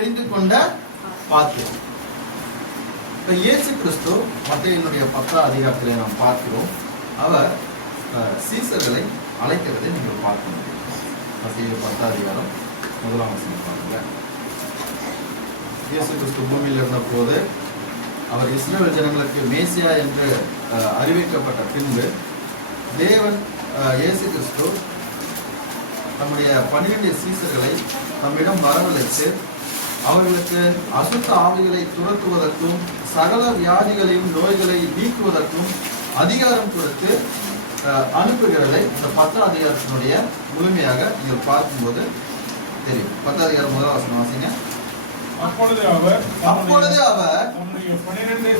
தெரிந்து கொண்ட பாத்திரம். இப்ப இயேசு கிறிஸ்து மத்தேயுனுடைய 10ஆம் அதிகாரத்திலே நாம் பார்க்கிறோம். அவர் சீசர்களை அழைக்கிறதை நீங்கள் பார்க்க முடியும். மத்தேயு 10ஆம் அதிகாரம் 1ஆம் வசனம் பாருங்க. இயேசு கிறிஸ்து பூமியில் இருந்த போது அவர் இஸ்ரவேல் ஜனங்களுக்கு மேசியா என்று அறிவிக்கப்பட்ட பின்பு தேவன் இயேசு கிறிஸ்து தம்முடைய 12 சீசர்களை தம்மிடம் வரவழைத்து அவர்களுக்கு அசுத்த ஆவிகளை துரத்துவதற்கும் சகல வியாதிகளையும் நோய்களை நீக்குவதற்கும் அதிகாரம் கொடுத்து அனுப்புகிறதை இந்த 10ஆம் அதிகாரத்தினுடைய முழுமையாக நீங்கள் பார்க்கும்போது தெரியும். 10ஆம் அதிகாரம் 1ஆம் வசனம் வாசிங்க. அப்பொழுது அவர் தம்முடைய 12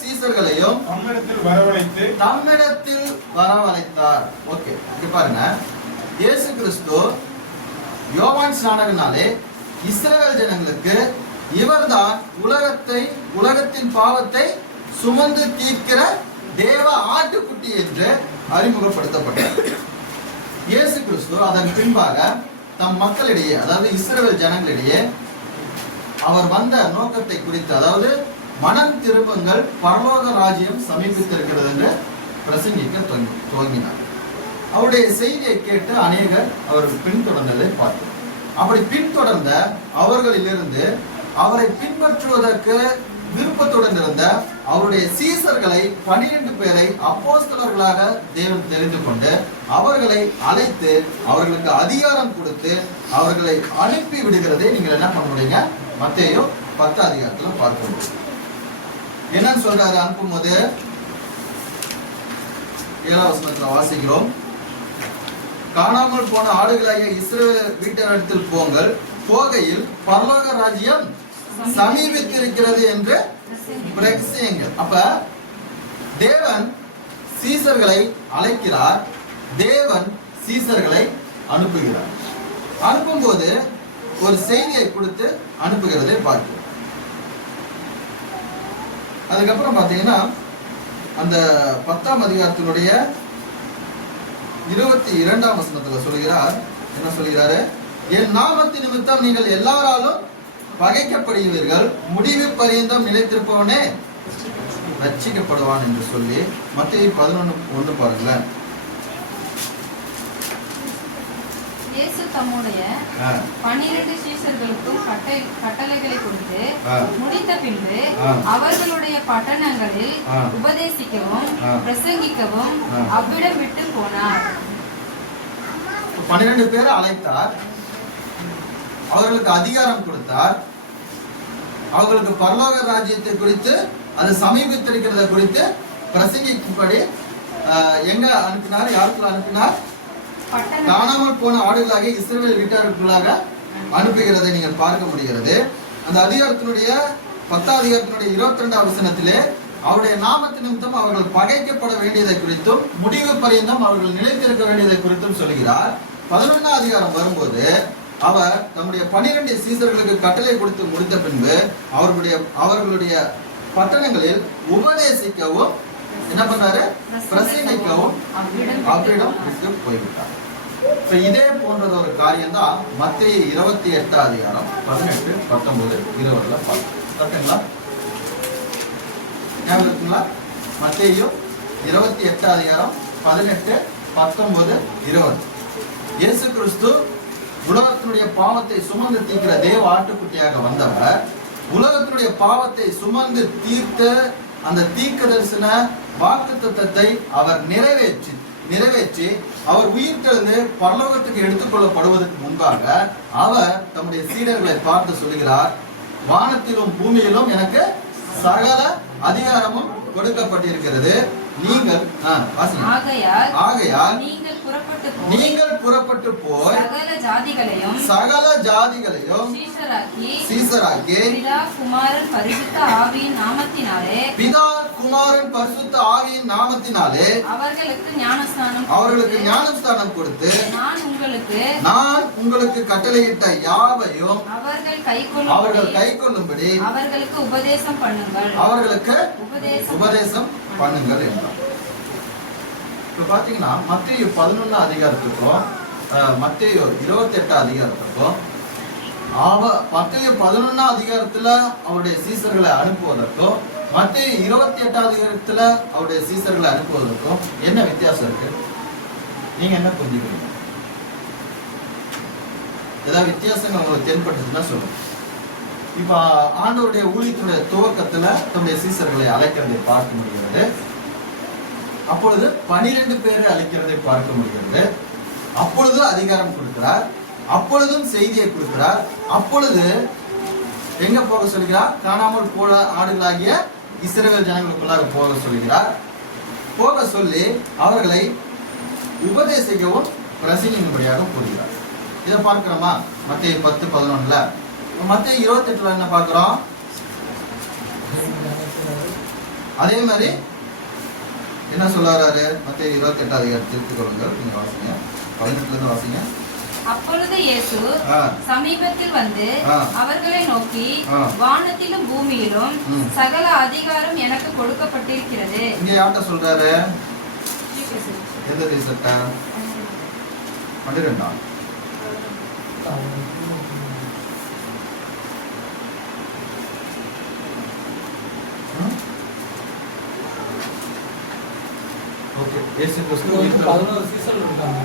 சீசர்களையும் தம்மிடத்தில் வரவழைத்தார். ஓகே, இங்க பாருங்க. இயேசு கிறிஸ்து யோவான் ஸ்நானகனாலே இஸ்ரவேல் ஜனங்களுக்கு இவர்தான் உலகத்தின் பாவத்தை சுமந்து தீர்க்கிற தேவ ஆட்டுக்குட்டி என்று அறிமுகப்படுத்தப்பட்டார். இயேசு கிறிஸ்து அதன் பின்பாக தம் மக்களிடையே, அதாவது இஸ்ரவேல் ஜனங்களிடையே அவர் வந்த நோக்கத்தை குறித்து, அதாவது மனம் திரும்புங்கள், பரலோக ராஜ்யம் சமீபித்திருக்கிறது என்று பிரசங்கிக்க துவங்கினார். அவருடைய செய்தியை கேட்டு அநேகர் அவர் பின்தொடர்ந்ததை பார்த்தோம். அப்படி பின்தொடர்ந்த அவர்களிலிருந்து அவரை பின்பற்றுவதற்கு விருப்பத்துடன் இருந்த அவருடைய சீசர்களை 12 பேரை அப்போஸ்தலர்களாக தேவன் தெரிந்து கொண்டு அவர்களை அழைத்து அவர்களுக்கு அதிகாரம் கொடுத்து அவர்களை அனுப்பி விடுகிறதை நீங்கள் என்ன பண்ண முடியுங்க? மத்தேயு 10ஆம் அதிகாரத்துல பார்க்க முடியும். என்னன்னு சொல்றாரு? அனுப்பும் போது 7ஆம் வசனத்துல வாசிக்கிறோம். காணாமல் போன ஆடுகளாகிய இஸ்ரவேல் வீட்டரிடத்தில் போங்கள், போகையில் பரலோக ராஜ்யம் சமீபித்திருக்கிறது என்று பிரசங்கியுங்கள். அப்ப தேவன் சீசர்களை அழைக்கிறார், தேவன் சீசர்களை அனுப்புகிறார். அனுப்பும் போது ஒரு செய்தியை கொடுத்து அனுப்புகிறதை பார்க்கிறோம். அதுக்கப்புறம் பாத்தீங்கன்னா அந்த 10ஆம் அதிகாரத்தினுடைய 22ஆம் வசனத்துல சொல்கிறார். என்ன சொல்கிறாரு? என் நாமத்தின் நிமித்தம் நீங்கள் எல்லாராலும் பகைக்கப்படுவீர்கள், முடிவு பரியந்தம் நிலைத்திருப்பவனே ரட்சிக்கப்படுவான் என்று சொல்லி மத்தேயு 11:1 பாருங்களேன். இயேசு தம்முடைய 12 சீஷர்களுக்கும் கட்டளைகளை கொடுத்து முடித்த பின்பு அவர்களுடைய பட்டணங்களில் உபதேசிக்கவும் பிரசங்கிக்கவும் அவ்விடம் விட்டு போனார். 12 பேரை அழைத்தார், அவர்களுக்கு அதிகாரம் கொடுத்தார், அவர்களுக்கு பரலோக ராஜ்யத்தை குறித்து அது சமீபித்திருக்கிறத குறித்து பிரசங்கிக்கும்படி எங்க அனுப்பினார்? யாருக்குள்ள அனுப்பினார்? காணாமல் போன ஆடுகளாக இஸ்ரவேல் வீட்டாருக்குள்ளாக அனுப்புகிறதை நீங்கள் பார்க்க முடிகிறது. அந்த அதிகாரத்தினுடைய 10ஆம் அதிகாரத்தினுடைய 22ஆம் வசனத்திலே அவருடைய நாமத்தின் நிமித்தம் அவர்கள் பகைக்கப்பட வேண்டியதை குறித்தும் முடிவு பரியந்தம் அவர்கள் நிலைத்திருக்க வேண்டியதை குறித்தும் சொல்கிறார். 11ஆம் அதிகாரம் வரும்போது அவர் தம்முடைய 12 சீசர்களுக்கு கட்டளை கொடுத்து முடித்த பின்பு அவர்களுடைய பட்டணங்களில் உபதேசிக்கவும் என்ன பண்றாரு? பிரசங்கிக்கவும் அவரிடம் விட்டு போய்விட்டார். இதே போன்றது ஒரு காரியம் தான் மத்தேயு 28ஆம் அதிகாரம் 18, 19, 20 பார்க்கலாம். ஞாபகம் இருக்குங்களா? மத்தேயு 28ஆம் அதிகாரம் 18, 19, 20. இயேசு கிறிஸ்து உலகத்தினுடைய பாவத்தை சுமந்து தீர்க்கிற தேவ ஆட்டுக்குட்டியாக வந்தவர் உலகத்தினுடைய பாவத்தை சுமந்து தீர்த்த அந்த தீர்க்க தரிசன வாக்குத்தத்தத்தை அவர் நிறைவேற்றி அவர் உயிர்த்தெழுந்து பரலோகத்துக்கு எடுத்துக்கொள்ளப்படுவதற்கு முன்பாக அவர் தம்முடைய சீடர்களை பார்த்து சொல்கிறார், வானத்திலும் பூமியிலும் எனக்கு சகல அதிகாரமும் கொடுக்கப்பட்டிருக்கிறது. நீங்கள் ஆகையால் நீங்கள் புறப்பட்டு போய் சகல ஜாதிகளையும் சீசராக்கி பிதா குமாரன் பரிசுத்த ஆவியின் நாமத்தினாலே அவர்களுக்கு ஞானஸ்தானம் கொடுத்து நான் உங்களுக்கு கட்டளையிட்ட யாவையும் அவர்கள் கைக்கொள்ளும்படி அவர்களுக்கு உபதேசம் பண்ணுங்கள் என்றார். இப்ப பாத்தீங்கன்னா மத்தேயு 11ஆம் அதிகாரத்துக்கும் மத்தேயு 28ஆம் அதிகாரத்துக்கும் மத்தேயு 11ஆம் அதிகாரத்துல அவருடைய சீசர்களை அனுப்புவதற்கும் மத்தேயு 28ஆம் அதிகாரத்துல அவருடைய சீசர்களை அனுப்புவதற்கும் என்ன வித்தியாசம் இருக்கு? நீங்க என்ன புரிஞ்சுக்கிறீங்க? ஏதாவது வித்தியாசங்கள் உங்களுக்கு தென்பட்டுச்சுன்னா சொல்லுங்க. இப்ப ஆண்டவருடைய ஊழியத்துடைய துவக்கத்துல தன்னுடைய சீசர்களை அழைக்கிறதை பார்க்க முடிகிறது. அப்பொழுது 12 பேரை அழைக்கிறதை பார்க்க முடிகிறது. அப்பொழுது அதிகாரம் கொடுக்கிறார், அப்பொழுதும் செய்தியை கொடுக்கிறார். அப்பொழுது எங்க போக சொல்கிறார்? காணாமல் போன ஆடுகளாகிய இஸ்ரவேல் ஜனங்களுக்குள்ளாக போக சொல்கிறார். போக சொல்லி அவர்களை உபதேசிக்கவும் பிரசங்கிக்கும்படியாக கூறுகிறார். இதை பார்க்கிறோமா? மத்தேயு 10:11. மத்தேயு 28 என்ன பார்க்கிறோம்? அதே மாதிரி என்ன சொல்ல வர்றாரு? மத்தேயு 28 அதிகாரம் திருப்பிக் கொள்ளுங்கள். நீங்க வாசிங்க, 18ல இருந்து வாசிங்க. அப்பொழுது இயேசு சமீபத்தில் வந்து அவர்களை நோக்கி, வானத்திலும் பூமியிலும் சகல அதிகாரம் எனக்கு கொடுக்கப்பட்டிருக்கிறது. இங்க யார்கிட்ட சொல்றாரு? எந்த தேசத்தை? 12ஆம். ஓகே, இயேசு கிறிஸ்து 11 சீசன் இருக்காங்க.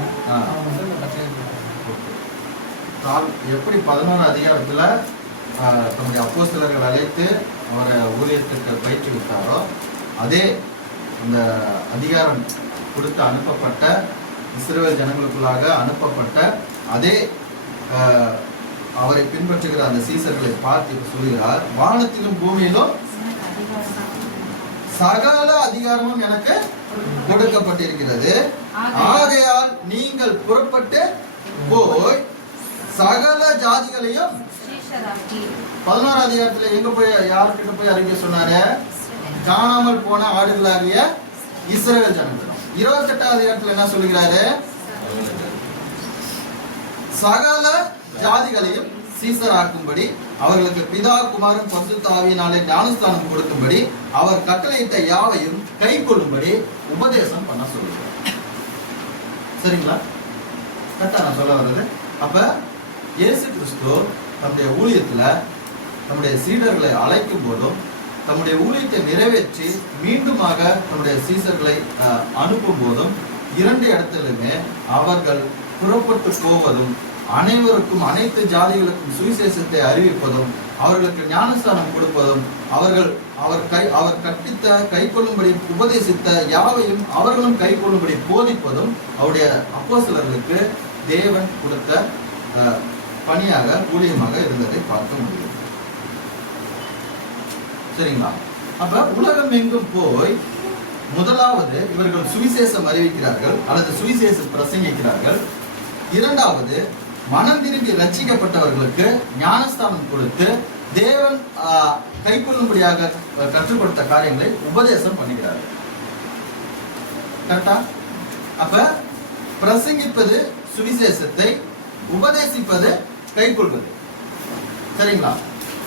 எப்படி 11 அதிகாரத்துல தம்முடைய அப்போஸ்தலர்கள் அழைத்து அவரை ஊழியத்துக்கு பயிற்றுவித்தாரோ, அதே அந்த அதிகாரம் கொடுத்து அனுப்பப்பட்ட இஸ்ரவேல் ஜனங்களுக்குள்ளாக அனுப்பப்பட்ட அதே அவரை பின்பற்றுகிற அந்த சீசர்களை பார்த்து சொல்கிறார், வானத்திலும் பூமியிலும் சகல அதிகாரமும் எனக்கு கொடுக்கப்பட்டிருக்கிறது. ஆகையால் நீங்கள் புறப்பட்டு போய் சகல ஜாதிகளையும் 11ஆம் அதிகாரத்துல எங்க போய் யார்கிட்ட போய் அறிவிக்க சொன்னாரு? காணாமல் போன ஆடுகளாகிய இஸ்ரவேல் ஜனங்கள். 28ஆம் அதிகாரத்துல என்ன சொல்லுகிறாரு? சகல ஜாதிகளையும் சீசராக்கும்படி அவர்களுக்கு பிதா குமாரன் பரிசுத்த ஆவியினாலே ஞானஸ்தானம் கொடுக்கும்படி அவர் கட்டளையிட்ட யாவையும் கை கொள்ளும்படி உபதேசம் பண்ண சொல்லுகிறார். சரிங்களா? கரெக்டா நான் சொல்ல வர்றது? அப்ப இயேசு கிறிஸ்து தம்முடைய ஊழியத்துல நம்முடைய சீடர்களை அழைக்கும் போதும் தம்முடைய ஊழியத்தை நிறைவேற்றி மீண்டுமாக நம்முடைய சீசர்களை அனுப்பும் போதும் 2 இடத்திலுமே அவர்கள் புறப்பட்டு போவதும் அனைவருக்கும் அனைத்து ஜாதிகளுக்கும் சுவிசேஷத்தை அறிவிப்பதும் அவர்களுக்கு ஞானஸ்தானம் கொடுப்பதும் அவர் கற்பித்த கை கொள்ளும்படி உபதேசித்த யாவையும் அவர்களும் கை கொள்ளும்படி போதிப்பதும் அவருடைய அப்போஸ்தலர்களுக்கு தேவன் கொடுத்த பணியாக ஊழியமாக இருந்ததை பார்க்க முடியும். சரிங்களா? அப்ப உலகம் எங்கும் போய் முதலாவது இவர்கள் சுவிசேஷம் அறிவிக்கிறார்கள் அல்லது சுவிசேஷம் பிரசங்கிக்கிறார்கள். இரண்டாவது மனம் திரும்பி ரட்சிக்கப்பட்டவர்களுக்கு ஞானஸ்தானம் கொடுத்து தேவன் கை கொள்ளும்படியாக கற்றுக் கொடுத்த காரியங்களை உபதேசம் பண்ணுகிறார்கள். கரெக்டா? அப்ப பிரசங்கிப்பது சுவிசேஷத்தை, உபதேசிப்பது கை கொள்வது. சரிங்களா?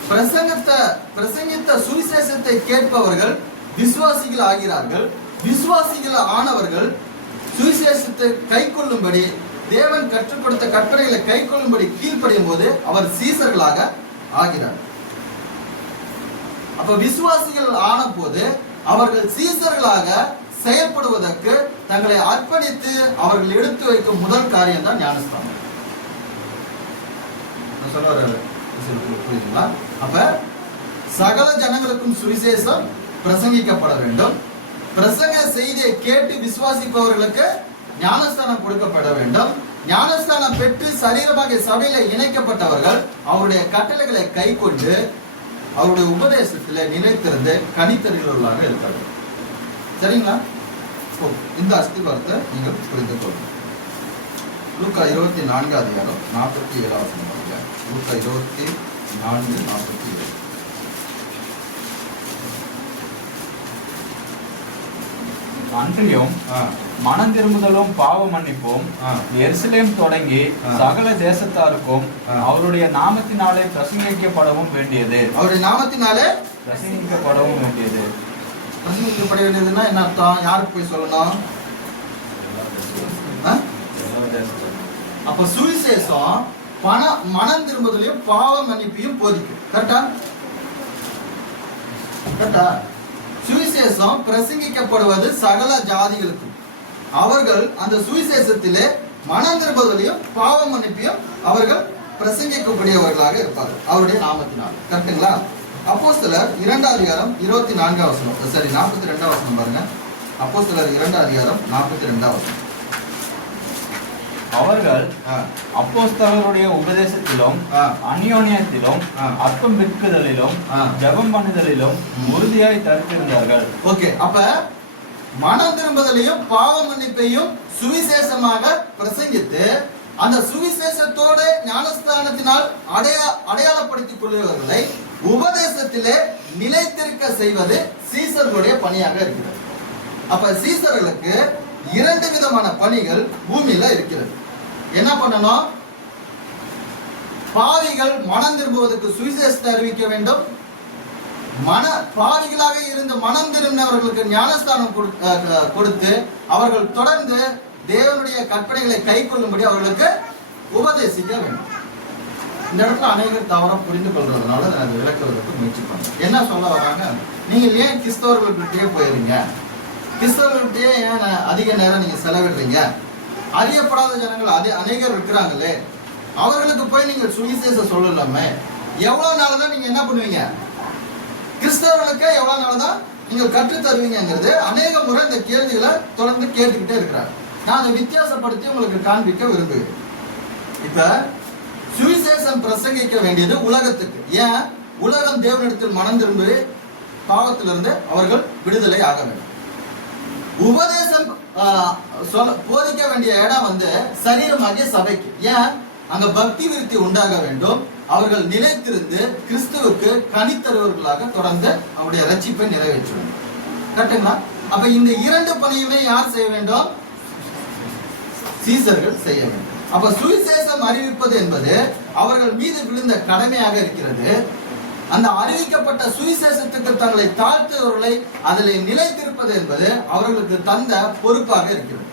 பிரசங்கித்த சுவிசேஷத்தை கேட்பவர்கள் விசுவாசிகள் ஆகிறார்கள். விசுவாசிகள் ஆனவர்கள் சுவிசேஷத்தை கை கொள்ளும்படி தேவன் கற்றுக் கொடுத்த கட்டளைகளை கை கொள்ளும்படி கீழ்ப்படியும் போது அவர் சீசர்களாக ஆகிறார். அப்ப விசுவாசிகள் ஆன போது அவர்கள் சீசர்களாக செயல்படுவதற்கு தங்களை அர்ப்பணித்து அவர்கள் எடுத்து வைக்கும் முதல் காரியம் தான் ஞானஸ்தானம். புரியுதுங்களா? அப்ப சகல ஜனங்களுக்கும் சுவிசேஷம் பிரசங்கிக்கப்பட வேண்டும். பிரசங்க செய்தியை கேட்டு விசுவாசிப்பவர்களுக்கு ஞானஸ்தானம் கொடுக்கப்பட வேண்டும். ஞானஸ்தானம் பெற்று சரீரமாக சபையில இணைக்கப்பட்டவர்கள் அவருடைய கட்டளைகளை கை கொண்டு அவருடைய உபதேசத்தில் நிலைத்திருந்து கனித்தறிவுள்ளவர்களாக இருப்பார்கள். சரிங்களா? இந்த அஸ்திவாரத்தை நீங்கள் புரிந்து கொள்ளுங்கள். லூக்கா 24 அதிகாரம் 47 லூக்கா 24:47. அன்றியும் மனம் திரும்புதலும் பாவ மன்னிப்பும் எருசலேம் தொடங்கி சகல தேசத்தாருக்கும் அவருடைய நாமத்தினாலே பிரசங்கிக்கப்படவும் வேண்டியது. அவருடைய நாமத்தினாலே பிரசங்கிக்கப்படவும் வேண்டியது. பிரசங்கிக்கப்பட வேண்டியதுன்னா என்ன அர்த்தம்? யாருக்கு போய் சொல்லணும்? அப்ப சுவிசேஷம் மனம் திரும்புதலையும் பாவ மன்னிப்பையும் போதிக்கும். கரெக்டா? கரெக்டா? சுவிசேஷம் பிரசங்கிக்கப்படுவது சகல ஜாதிகளுக்கும். அவர்கள் அந்த சுவிசேஷத்திலே மனம் திரும்புதலையும் பாவ மன்னிப்பையும் அவர்கள் பிரசங்கிக்கக்கூடியவர்களாக இருப்பார்கள் அவருடைய நாமத்தினால். கரெக்டுங்களா? அப்போஸ்தலர் 2 அதிகாரம் 24 வசனம், சரி 42 வசனம் பாருங்க. அப்போஸ்தலர் 2 அதிகாரம் 42 வசனம். அவர்கள் அப்போஸ்தலருடைய உபதேசத்திலும் அந்யோன்யத்திலும் அப்பம் விற்குதலிலும் ஜெபம் பண்ணுதலிலும் உறுதியாய் தரித்திருந்தார்கள். ஓகே, அப்ப மனம் திரும்புதலையும் பாவ மன்னிப்பையும் சுவிசேஷமாக பிரசங்கித்து அந்த சுவிசேஷத்தோட ஞானஸ்தானத்தினால் அடையாளப்படுத்திக் கொள்ளுவர்களை உபதேசத்திலே நிலைத்திருக்க செய்வது சீசர்களுடைய பணியாக இருக்கிறது. அப்ப சீசர்களுக்கு 2 விதமான பணிகள் பூமியில இருக்கிறது. என்ன பண்ணணும்? பாவிகள் மனம் திரும்புவதற்கு சுவிசேஷத்தை அறிவிக்க வேண்டும். பாவிகளாக இருந்த மனம் திரும்பினவர்களுக்கு ஞானஸ்தானம் கொடுத்து அவர்கள் தொடர்ந்து தேவனுடைய கற்பனைகளை கை கொள்ளும்படி அவர்களுக்கு உபதேசிக்க வேண்டும். இந்த இடத்துல அனைவரும் தவறாக புரிந்து கொள்றதுனால அதை விளக்குவதற்கு முயற்சி பண்ணுறேன். என்ன சொல்ல வராங்க? நீங்கள் ஏன் கிறிஸ்தவர்கள்கிட்டயே போயிருங்க? கிறிஸ்தவர்கள்கிட்டயே ஏன் அதிக நேரம் நீங்க செலவிடுறீங்க? அறியப்படாத ஜனங்கள் அநேகர் இருக்கிறாங்களே, அவர்களுக்கு போய் நீங்கள் சுவிசேஷம் சொல்லலாமே. எவ்வளவு நாள் தான் நீங்க என்ன பண்ணுவீங்க? கிறிஸ்தவர்களுக்கு எவ்வளவு நாள் தான் நீங்கள் கற்று தருவீங்கிறது அநேக முறை இந்த கேள்விகளை தொடர்ந்து கேட்டுக்கிட்டே இருக்கிறார். நான் அதை வித்தியாசப்படுத்தி உங்களுக்கு காண்பிக்க விரும்புகிறேன். இப்ப சுவிசேஷம் பிரசங்கிக்க வேண்டியது உலகத்துக்கு. ஏன்? உலகம் தேவனிடத்தில் மனம் திரும்பி பாவத்திலிருந்து அவர்கள் விடுதலை ஆக வேண்டும். உபதேசம் போதிக்க வேண்டிய இடம் சரீரமாகிய சபைக்கு. ஏன்? அங்க பக்தி விருத்தி உண்டாக வேண்டும். அவர்கள் நிலைத்திருந்து கிறிஸ்துவுக்கு கனித்தருவர்களாக தொடர்ந்து அவருடைய ரட்சிப்பை நிறைவேற்ற வேண்டும். கரெக்டுங்களா? அப்ப இந்த 2 பணியுமே யார் செய்ய வேண்டும்? சீசர்கள் செய்ய வேண்டும். அப்ப சுவிசேஷம் அறிவிப்பது என்பது அவர்கள் மீது விழுந்த கடமையாக இருக்கிறது. அந்த அறிவிக்கப்பட்ட சுவிசேஷத்துக்கு தங்களை தாழ்த்துவர்களை அதில் நிலைத்திருப்பது என்பது அவர்களுக்கு தந்த பொறுப்பாக இருக்கிறது.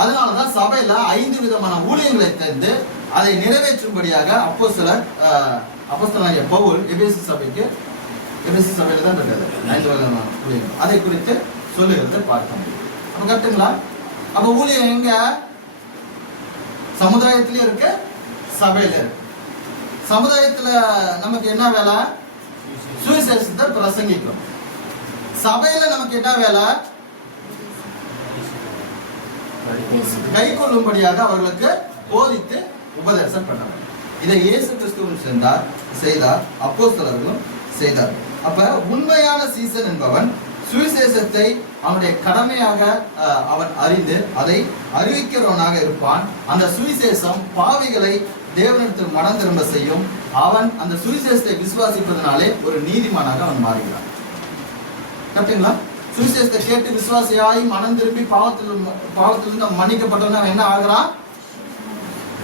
அதனாலதான் சபையில 5 விதமான ஊழியங்களை தந்து அதை நிறைவேற்றும்படியாக அப்போஸ்தலனாகிய பவுல் எபேசு சபையில தான் இருக்காது 5 விதமான ஊழியங்கள். அதை குறித்து சொல்லுகிறத பார்க்க முடியும். அப்ப கரெக்டுங்களா? அப்ப ஊழியம் எங்க? சமுதாயத்திலயும் இருக்கு, சபையில இருக்கு. சமுதாயத்துல நமக்கு என்ன வேலை? சுவிசேஷத்தை பிரசங்கிக்கும். சபையில நமக்கு என்ன வேலை? கை கொள்ளும்படியாக அவர்களுக்கு போதித்து உபதேசம் பண்ணாங்க. இதை இயேசு கிறிஸ்துவும் செய்தார், அப்போஸ்தலர்களும் செய்தார். அப்ப உண்மையான சீசன் என்பவன் சுவிசேஷத்தை அவனுடைய கடமையாக அவன் அறிந்து அதை அறிவிக்கிறவனாக இருப்பான். அந்த சுவிசேஷம் பாவிகளை தேவனிடத்தில் மனம் திரும்ப செய்யும். அவன் அந்த சுவிசேஷத்தை விசுவாசிப்பதனாலே ஒரு நீதிமானாக அவன் மாறுகிறான். கரெக்டுங்களா? சுவிசேஷத்தை கேட்டு விசுவாசியாய் மனம் திரும்பி பாவத்திலிருந்து மன்னிக்கப்பட்டவன் அவன் என்ன ஆகிறான்?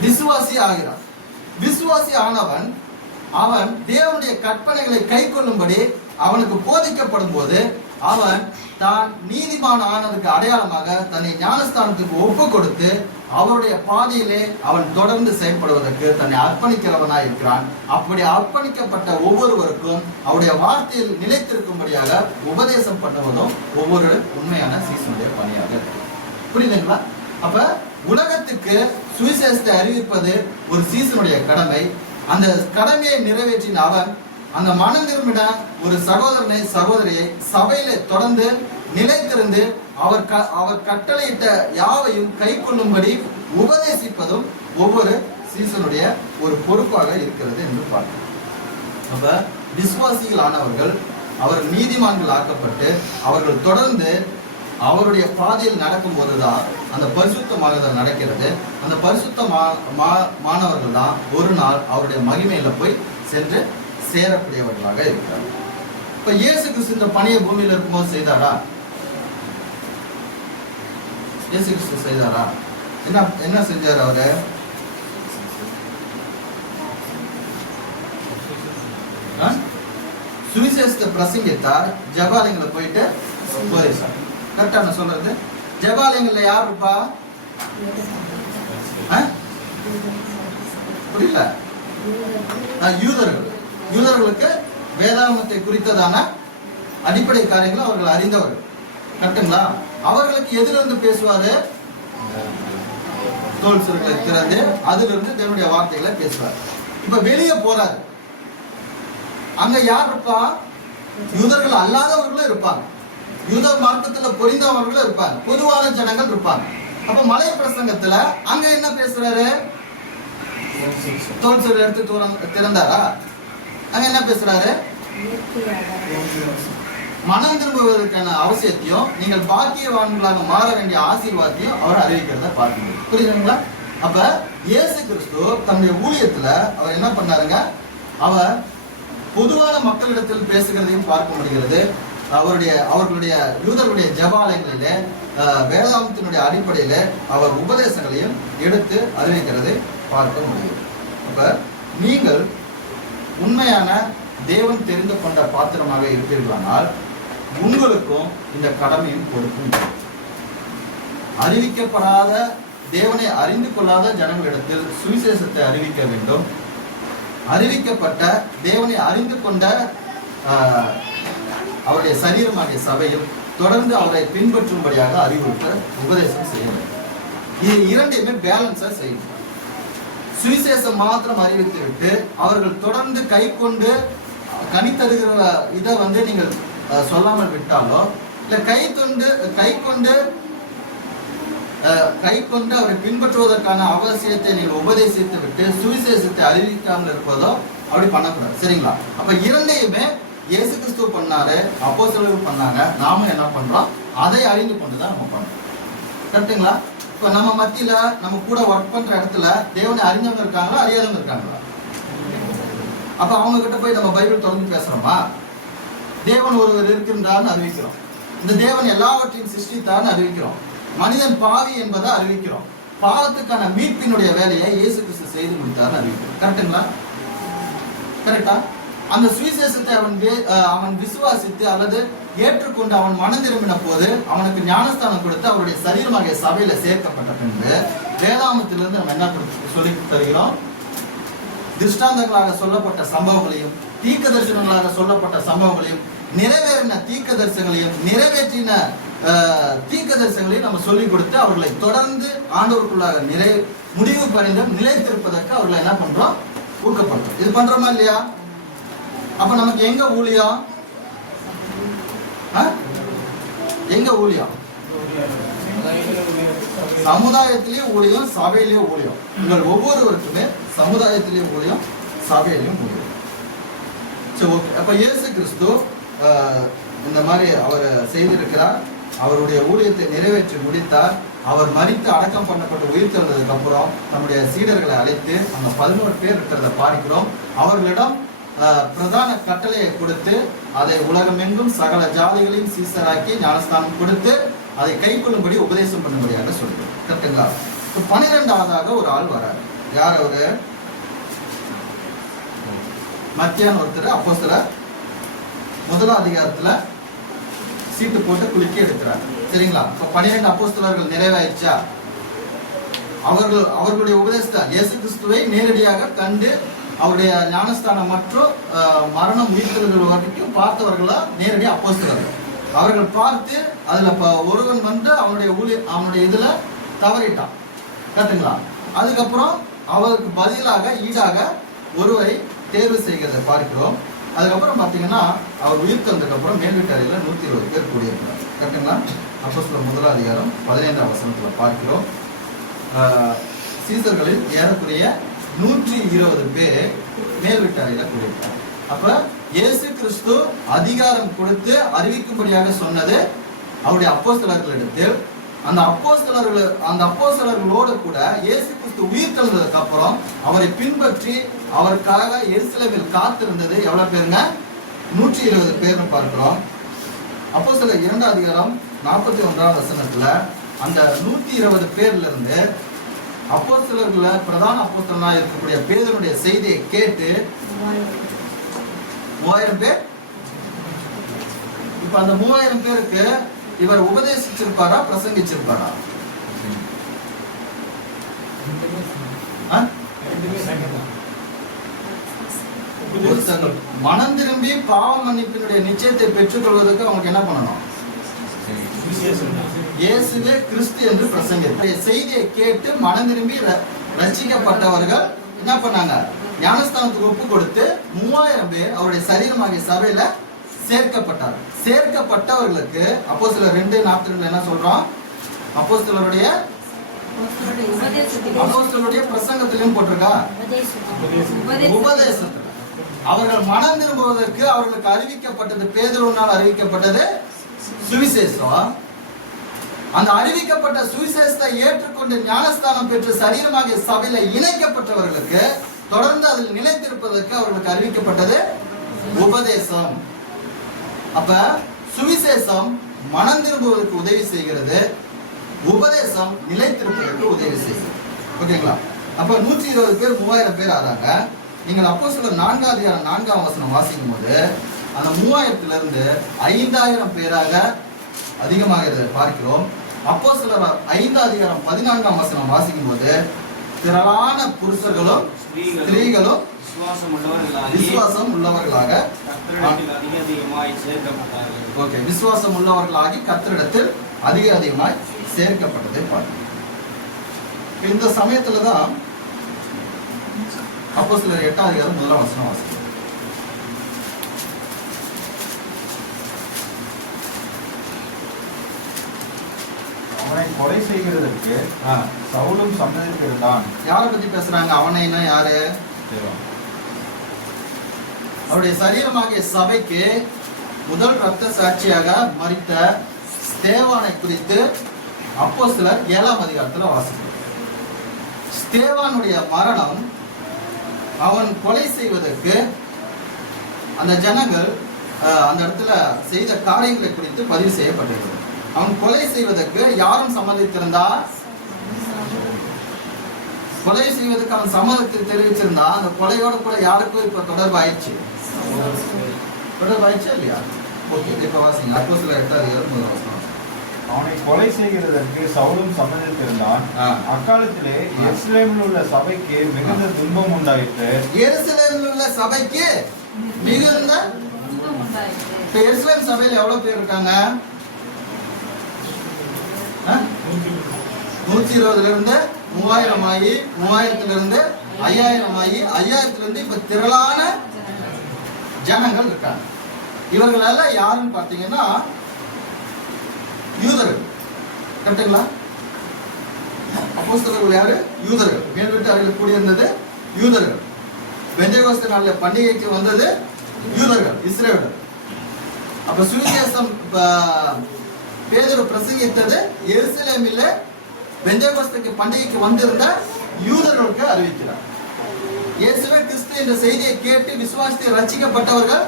விசுவாசி ஆகிறான். விசுவாசி ஆனவன் அவன் தேவனுடைய கற்பனைகளை கை கொள்ளும்படி அவனுக்கு போதிக்கப்படும் போது அவன் தான் நீதிமான் ஆனதுக்கு அடையாளமாக தன்னை ஞானஸ்தானத்துக்கு ஒப்பு கொடுத்து அவருடைய பாதையிலே அவன் தொடர்ந்து செயல்படுவதற்கு தன்னை அர்ப்பணிக்கிறவனாய் இருக்கிறான். அப்படி அர்ப்பணிக்கப்பட்ட ஒவ்வொருவருக்கும் அவருடைய வார்த்தையில் நிலைத்திருக்கும்படியாக உபதேசம் பண்ணுவதும் ஒவ்வொரு உண்மையான சீசனுடைய பணியாக இருக்கு. புரியுதுங்களா? அப்ப உலகத்துக்கு சுவிசேஷத்தை அறிவிப்பது ஒரு சீசனுடைய கடமை. அந்த கடமையை நிறைவேற்றின அவன் அந்த மனம் திரும்பின ஒரு சகோதரியை சபையில தொடர்ந்து நிலைத்திருந்து அவர் கட்டளையிட்ட யாவையும் கை கொள்ளும்படி உபதேசிப்பதும் ஒவ்வொரு சீசனுடைய ஒரு பொறுப்பாக இருக்கிறது என்று பார்க்கிறோம். அப்ப விசுவாசிகள் ஆனவர்கள் அவர்கள் நீதிமான்கள் ஆக்கப்பட்டு அவர்கள் தொடர்ந்து அவருடைய பாதையில் நடக்கும் போதுதான் அந்த பரிசுத்தமானது நடக்கிறது. அந்த பரிசுத்த மாணவர்கள் தான் ஒரு நாள் அவருடைய மகிமையில போய் சென்று சேரக்கூடியவர்களாக இருக்கிறார். இப்ப இயேசு கிறிஸ்து இந்த பணியை பூமியில் இருக்கும்போது செய்தாரா? இயேசு கிறிஸ்து செய்தாரா? என்ன செஞ்சார் அவரு? சுவிசேஷத்தை பிரசங்கித்தார். ஜெபாலயங்களை போயிட்டு போதிச்சார். கரெக்டா நான் சொல்றது? ஜெபாலயங்கள்ல யார் இருப்பா? புரியல? யூதர்களுக்கு வேதாகமத்தை குறித்ததான அடிப்படை காரியங்களை அவர்கள் அறிந்தவர்கள். கரெக்டுங்களா? அவர்களுக்கு எதிலிருந்து பேசுவாரு? தோல் சுருங்களை திறந்து அதிலிருந்து தேவனுடைய வார்த்தைகளை பேசுவார். இப்ப வெளியே போறாரு, அங்க யார் இருப்பா? யூதர்கள் அல்லாதவர்களும் இருப்பாங்க, யூத மார்க்கத்துல பொறிந்தவர்களும் இருப்பாங்க, பொதுவான ஜனங்கள் இருப்பாங்க. அப்ப மலை பிரசங்கத்துல அங்க என்ன பேசுறாரு? தோல் சுருள் எடுத்து திறந்தாரா? அங்க என்ன பேசுறாரு? மனம் திரும்புவதற்கான அவசியத்தையும் நீங்கள் பாக்கியவான்களாக மாற வேண்டிய ஆசீர்வாதத்தையும் அவர் அறிவிக்கிறத பார்க்கணும். புரியுதுங்களா? அப்ப இயேசு கிறிஸ்து தன்னுடைய ஊழியத்துல அவர் என்ன பண்ணாருங்க? அவர் பொதுவான மக்களிடத்தில் பேசுகிறதையும் பார்க்க முடிகிறது. அவர்களுடைய யூதர்களுடைய ஜெபாலயங்களிலே வேதாகமத்தினுடைய அடிப்படையில அவர் உபதேசங்களையும் எடுத்து அறிவிக்கிறதை பார்க்க முடியும். அப்ப நீங்கள் உண்மையான தேவன் தெரிந்து கொண்ட பாத்திரமாக இருப்பீர்களானால் உங்களுக்கும் இந்த கடமையும் பொறுப்பும். அறிவிக்கப்படாத தேவனை அறிந்து கொள்ளாத ஜனங்களிடத்தில் சுவிசேஷத்தை அறிவிக்க வேண்டும். அறிவிக்கப்பட்ட தேவனை அறிந்து கொண்ட அவருடைய சரீரமாகிய சபையில் தொடர்ந்து அவரை பின்பற்றும்படியாக அறிவுறுத்த உபதேசம் செய்ய வேண்டும். இது இரண்டையுமே பேலன்ஸா செய்யும். சுவிசேஷம் மாத்திரம் அறிவித்து விட்டு அவர்கள் தொடர்ந்து கை கொண்டு கனித்தருகிற இதை நீங்கள் சொல்லாமல் விட்டாலோ, இல்ல கை கொண்டு அவரை பின்பற்றுவதற்கான அவசியத்தை நீங்கள் உபதேசித்து விட்டு சுவிசேஷத்தை அறிவிக்காமல் இருப்பதோ அப்படி பண்ணக்கூடாது. சரிங்களா? அப்ப இரண்டையுமே இயேசு கிறிஸ்து பண்ணாரு, அப்போஸ்தலர்கள் பண்ணாங்க, நாம என்ன பண்றோம்? அதை அறிந்து கொண்டுதான் நம்ம பண்றோம். கரெக்டுங்களா? இப்ப நம்ம மத்தியில நம்ம கூட ஒர்க் பண்ற இடத்துல தேவனை அறிஞ்சவங்க இருக்காங்களா, அறியாதவங்க இருக்காங்களா? அப்ப அவங்க கிட்ட போய் நம்ம பைபிள் தொடர்ந்து பேசுறோமா? தேவன் ஒருவர் இருக்கின்றார்னு அறிவிக்கிறோம். இந்த தேவன் எல்லாவற்றையும் சிருஷ்டித்தார்னு அறிவிக்கிறோம். மனிதன் பாவி என்பதை அறிவிக்கிறோம். பாவத்துக்கான மீட்பினுடைய வேலையை இயேசு கிறிஸ்து செய்து முடித்தார்னு அறிவிக்கிறோம். கரெக்டுங்களா? கரெக்டா? அந்த சுவிசேஷத்தை அவன் விசுவாசித்து அல்லது ஏற்றுக்கொண்டு அவன் மனம் திரும்பின போது அவனுக்கு ஞானஸ்தானம் கொடுத்து அவருடைய சரீரமாக சபையில சேர்க்கப்பட்ட பின்பு வேதாகமத்திலிருந்து நம்ம என்ன சொல்லி தருகிறோம்? திருஷ்டாந்தங்களாக சொல்லப்பட்ட சம்பவங்களையும் தீர்க்க தரிசனங்களாக சொல்லப்பட்ட சம்பவங்களையும் நிறைவேறின தீர்க்க தரிசனங்களையும் நிறைவேற்றின தீர்க்க தரிசனங்களையும் நம்ம சொல்லிக் கொடுத்து அவர்களை தொடர்ந்து ஆண்டவருக்குள்ளாக முடிவு பரிந்தும் நிலைத்திருப்பதற்கு அவர்களை என்ன பண்றோம்? ஊக்கப்படுத்தும். இது பண்றோமா இல்லையா? அப்ப நமக்கு எங்க ஊழியம்? எங்க ஊழியம்? சமுதாயத்திலேயும் ஊழியம், சபையிலேயும் ஊழியம். உங்கள் ஒவ்வொருவருக்குமே சமுதாயத்திலேயும் ஊழியம், சபையிலையும் ஊழியம். சரி, ஓகே. அப்ப இயேசு கிறிஸ்து இந்த மாதிரி அவர் செய்திருக்கிறார். அவருடைய ஊழியத்தை நிறைவேற்றி முடித்தார். அவர் மரித்து அடக்கம் பண்ணப்பட்டு உயிர் தெழுந்ததுக்கு அப்புறம் நம்முடைய சீடர்களை அழைத்து அந்த 11 பேர் இருக்கிறத பார்க்கிறோம். அவர்களிடம் பிரதான கட்டளையை கொடுத்து அதை உலகமெங்கும் சகல ஜாதிகளையும் சீசராக்கி ஞானஸ்தானம் கொடுத்து அதை கை கொள்ளும்படி உபதேசம் பண்ணும்படியாக சொல்றோம். கரெக்டுங்களா? 12ஆவதாக ஒரு ஆள் வரார். யார் அவரு? மத்தியான ஒருத்தர் அப்போஸ்தலர் 1ஆம் அதிகாரத்துல சீட்டு போட்டு குலுக்கி எடுக்கிறார். சரிங்களா? இப்ப 12 அப்போஸ்தலர்கள் நிறைவாயிடுச்சா? அவர்களுடைய உபதேசத்தை இயேசு கிறிஸ்துவை நேரடியாக கண்டு அவருடைய ஞானஸ்தானம் மற்றும் மரணம் உயிர்த்தெழுதல் வரைக்கும் பார்த்தவர்களா நேரடி அப்போஸ்தலர்கள். அவர்கள் பார்த்து அதுல ஒருவன் அவனுடைய இதுல தவறிட்டான். கரெக்டுங்களா? அதுக்கப்புறம் அவருக்கு பதிலாக ஈடாக ஒருவரை தேர்வு செய்கிறத பார்க்கிறோம். அதுக்கப்புறம் பாத்தீங்கன்னா அவர் உயிர் தந்ததுக்கு அப்புறம் மேல் வீட்டறையில 120 பேர் கூடியிருக்கிறார். கரெக்டுங்களா? அப்போஸ்தலர் 1ஆம் அதிகாரம் 15ஆம் வசனத்துல பார்க்கிறோம். சீசர்களில் ஏறக்குறைய 120 பேர் மேல் வீட்டறையில கூடியிருக்கிறார். அப்ப இயேசு கிறிஸ்து அதிகாரம் கொடுத்து அறிவிக்கும்படியாக சொன்னது அவருடைய அப்போஸ்தலர்களிடத்தில். அந்த அப்போஸ்தலர்களோடு கூட இயேசு கிறிஸ்து உயிர் தெழுந்ததுக்கு அப்புறம் அவரை பின்பற்றி அவருக்காக எருசலேமில் காத்திருந்தது எவ்வளவு பேருங்க? 120 பேர்னு பார்க்கிறோம். அப்போஸ்தலர் 2ஆம் அதிகாரம் 41ஆம் வசனத்துல அந்த 120 பேர்ல இருந்து அப்போஸ்தலர்கள பிரதான அப்போஸ்தலனா இருக்கக்கூடிய பேதுருடைய செய்தியை கேட்டு 3000 பேர். இப்ப அந்த 3000 பேருக்கு இவர் உபதேசிச்சிருப்பாரா, பிரசங்கிச்சிருப்பாரா? புருஷர்கள் மனம் திரும்பி பாவ மன்னிப்பினுடைய நிச்சயத்தை பெற்றுக்கொள்வதற்கு அவங்களுக்கு என்ன பண்ணணும்? இயேசுவே கிறிஸ்து என்று பிரசங்கி செய்தியை கேட்டு மனம் திரும்பி ரட்சிக்கப்பட்டவர்கள் என்ன பண்ணாங்க? ஞானஸ்தானத்துக்கு ஒப்பு கொடுத்து 3000 பேர் அவருடைய சரீரமாகிய சபையில சேர்க்கப்பட்டார். சேர்க்கப்பட்டவர்களுக்கு அப்போஸ்தலர் 2:42 என்ன சொல்றோம்? அப்போஸ்தலருடைய பிரசங்கத்திலும் போட்டிருக்கா? உபதேசத்துல அவர்கள் மனம் திரும்புவதற்கு அவர்களுக்கு அறிவிக்கப்பட்டது, பேதுருவினால் அறிவிக்கப்பட்டது சுவிசேஷம். அந்த அறிவிக்கப்பட்ட சுவிசேஷத்தை ஏற்றுக்கொண்டு ஞானஸ்தானம் பெற்று சரீரமாகிய சபையில இணைக்கப்பட்டவர்களுக்கு தொடர்ந்து அதில் நிலைத்திருப்பதற்கு அவர்களுக்கு அறிவிக்கப்பட்டது உபதேசம். அப்ப சுவிசேஷம் மனம் திரும்புவதற்கு உதவி செய்கிறது, உபதேசம் நிலைத்திருப்பதற்கு உதவி செய்கிறது. ஓகேங்களா? அப்ப 120 பேர் 3000 பேர் ஆறாங்க. நீங்கள் அப்போஸ்தலர் 4:4 வாசிக்கும் போது அந்த 3000 5000 பேராக அதிகமாகிறதை பார்க்கிறோம். அப்போஸ்தலர் 5:14 வாசிக்கும் போது திரளான புருஷர்களும் ஸ்திரீகளும் விசுவாசம் உள்ளவர்களாக விசுவாசம் உள்ளவர்களாகி கர்த்தரிடத்தில் அதிகமாய் சேர்க்கப்பட்டதை பார்க்கிறோம். இந்த சமயத்துலதான் அப்போஸ்தலர் 8:1 வாசிக்கிறோம். அவனை கொலை செய்கிறதற்கு சவுலும் சம்மதித்திருந்தான். யாரை பத்தி பேசுறாங்க? அவனைன்னா யாரு? அவருடைய சரீரமாகிய சபைக்கு முதல் இரத்த சாட்சியாக மரித்த ஸ்தேவானை குறித்து அப்போஸ்தலர் 7 வாசிக்கிறோம். ஸ்தேவானுடைய மரணம், அவன் கொலை செய்வதற்கு அந்த ஜனங்கள் அந்த இடத்துல செய்த காரியங்களை குறித்து பதிவு செய்யப்பட்டிருக்கிறது. அவன் கொலை செய்வதற்கு யாரும் சம்மதித்திருந்தா? கொலை செய்வதற்கு அவன் சம்மதத்தை தெரிவிச்சிருந்தா அந்த கொலையோட கூட யாருக்கும் இப்ப தொடர்பாயிடுச்சு இல்லையா? ஓகே, இப்ப வாசிங்க. அப்போஸ்தலர் 8:1. அவனை கொலை செய்கிறதற்கு சவுலும் சம்மதித்திருந்தான். அக்காலத்திலே எருசலேமில் உள்ள சபைக்கு மிகுந்த துன்பம் உண்டாயிற்று. எருசலேமில் உள்ள சபைக்கு மிகுந்த துன்பம் உண்டாயிற்று. இப்ப எருசலேம் சபையில எவ்வளவு பேர் இருக்காங்க? 120 3000 ஆகி 3000 5000 ஆகி 5000 இப்ப திரளான ஜனங்கள் இருக்காங்க. இவர்கள் எல்லாம் யாருன்னு பார்த்தீங்கன்னா யூதர்கள். கரெக்டுங்களா? அப்போஸ்தலர்கள் யாரு? யூதர்கள். மேல் வீட்டார்கள் கூடியிருந்தது யூதர்கள். பெந்தேகோஸ்தே நாளில் பண்டிகைக்கு வந்தது யூதர்கள், இஸ்ரவேலர்கள். அப்ப சுவிசேஷம் பேதுரு பிரசங்கித்தது எருசலேமில் பெந்தேகோஸ்தே பண்டிகைக்கு வந்திருந்த யூதர்களுக்கு அறிவிக்கிறார். இயேசுவே கிறிஸ்து என்ற செய்தியை கேட்டு விசுவாசித்து ரட்சிக்கப்பட்டவர்கள்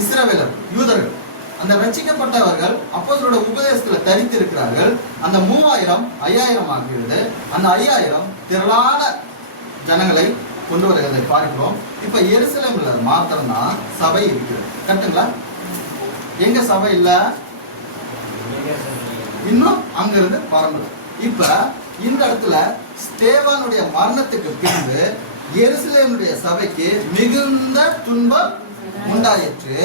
இஸ்ரவேலர், யூதர்கள். அந்த ரட்சிக்கப்பட்டவர்கள் அப்போஸ்தலருடைய உபதேசத்தில் தரித்து இருக்கிறார்கள். அந்த 3000 5000 ஆகிறது. அந்த 5000 திரளான ஜனங்களை கொண்டு வருகிறதை பார்க்கிறோம். இப்ப எருசலேம்ல மாத்திரம்தான் சபை இருக்கிறது. கரெக்டுங்களா? எங்க சபை இல்ல? இன்னும் அங்கிருந்து பரம்பரை. இப்ப இந்த இடத்துல ஸ்தேவானுடைய மரணத்துக்கு பின்பு எருசலேமுடைய சபைக்கு மிகுந்த துன்பம் உண்டாயிற்று.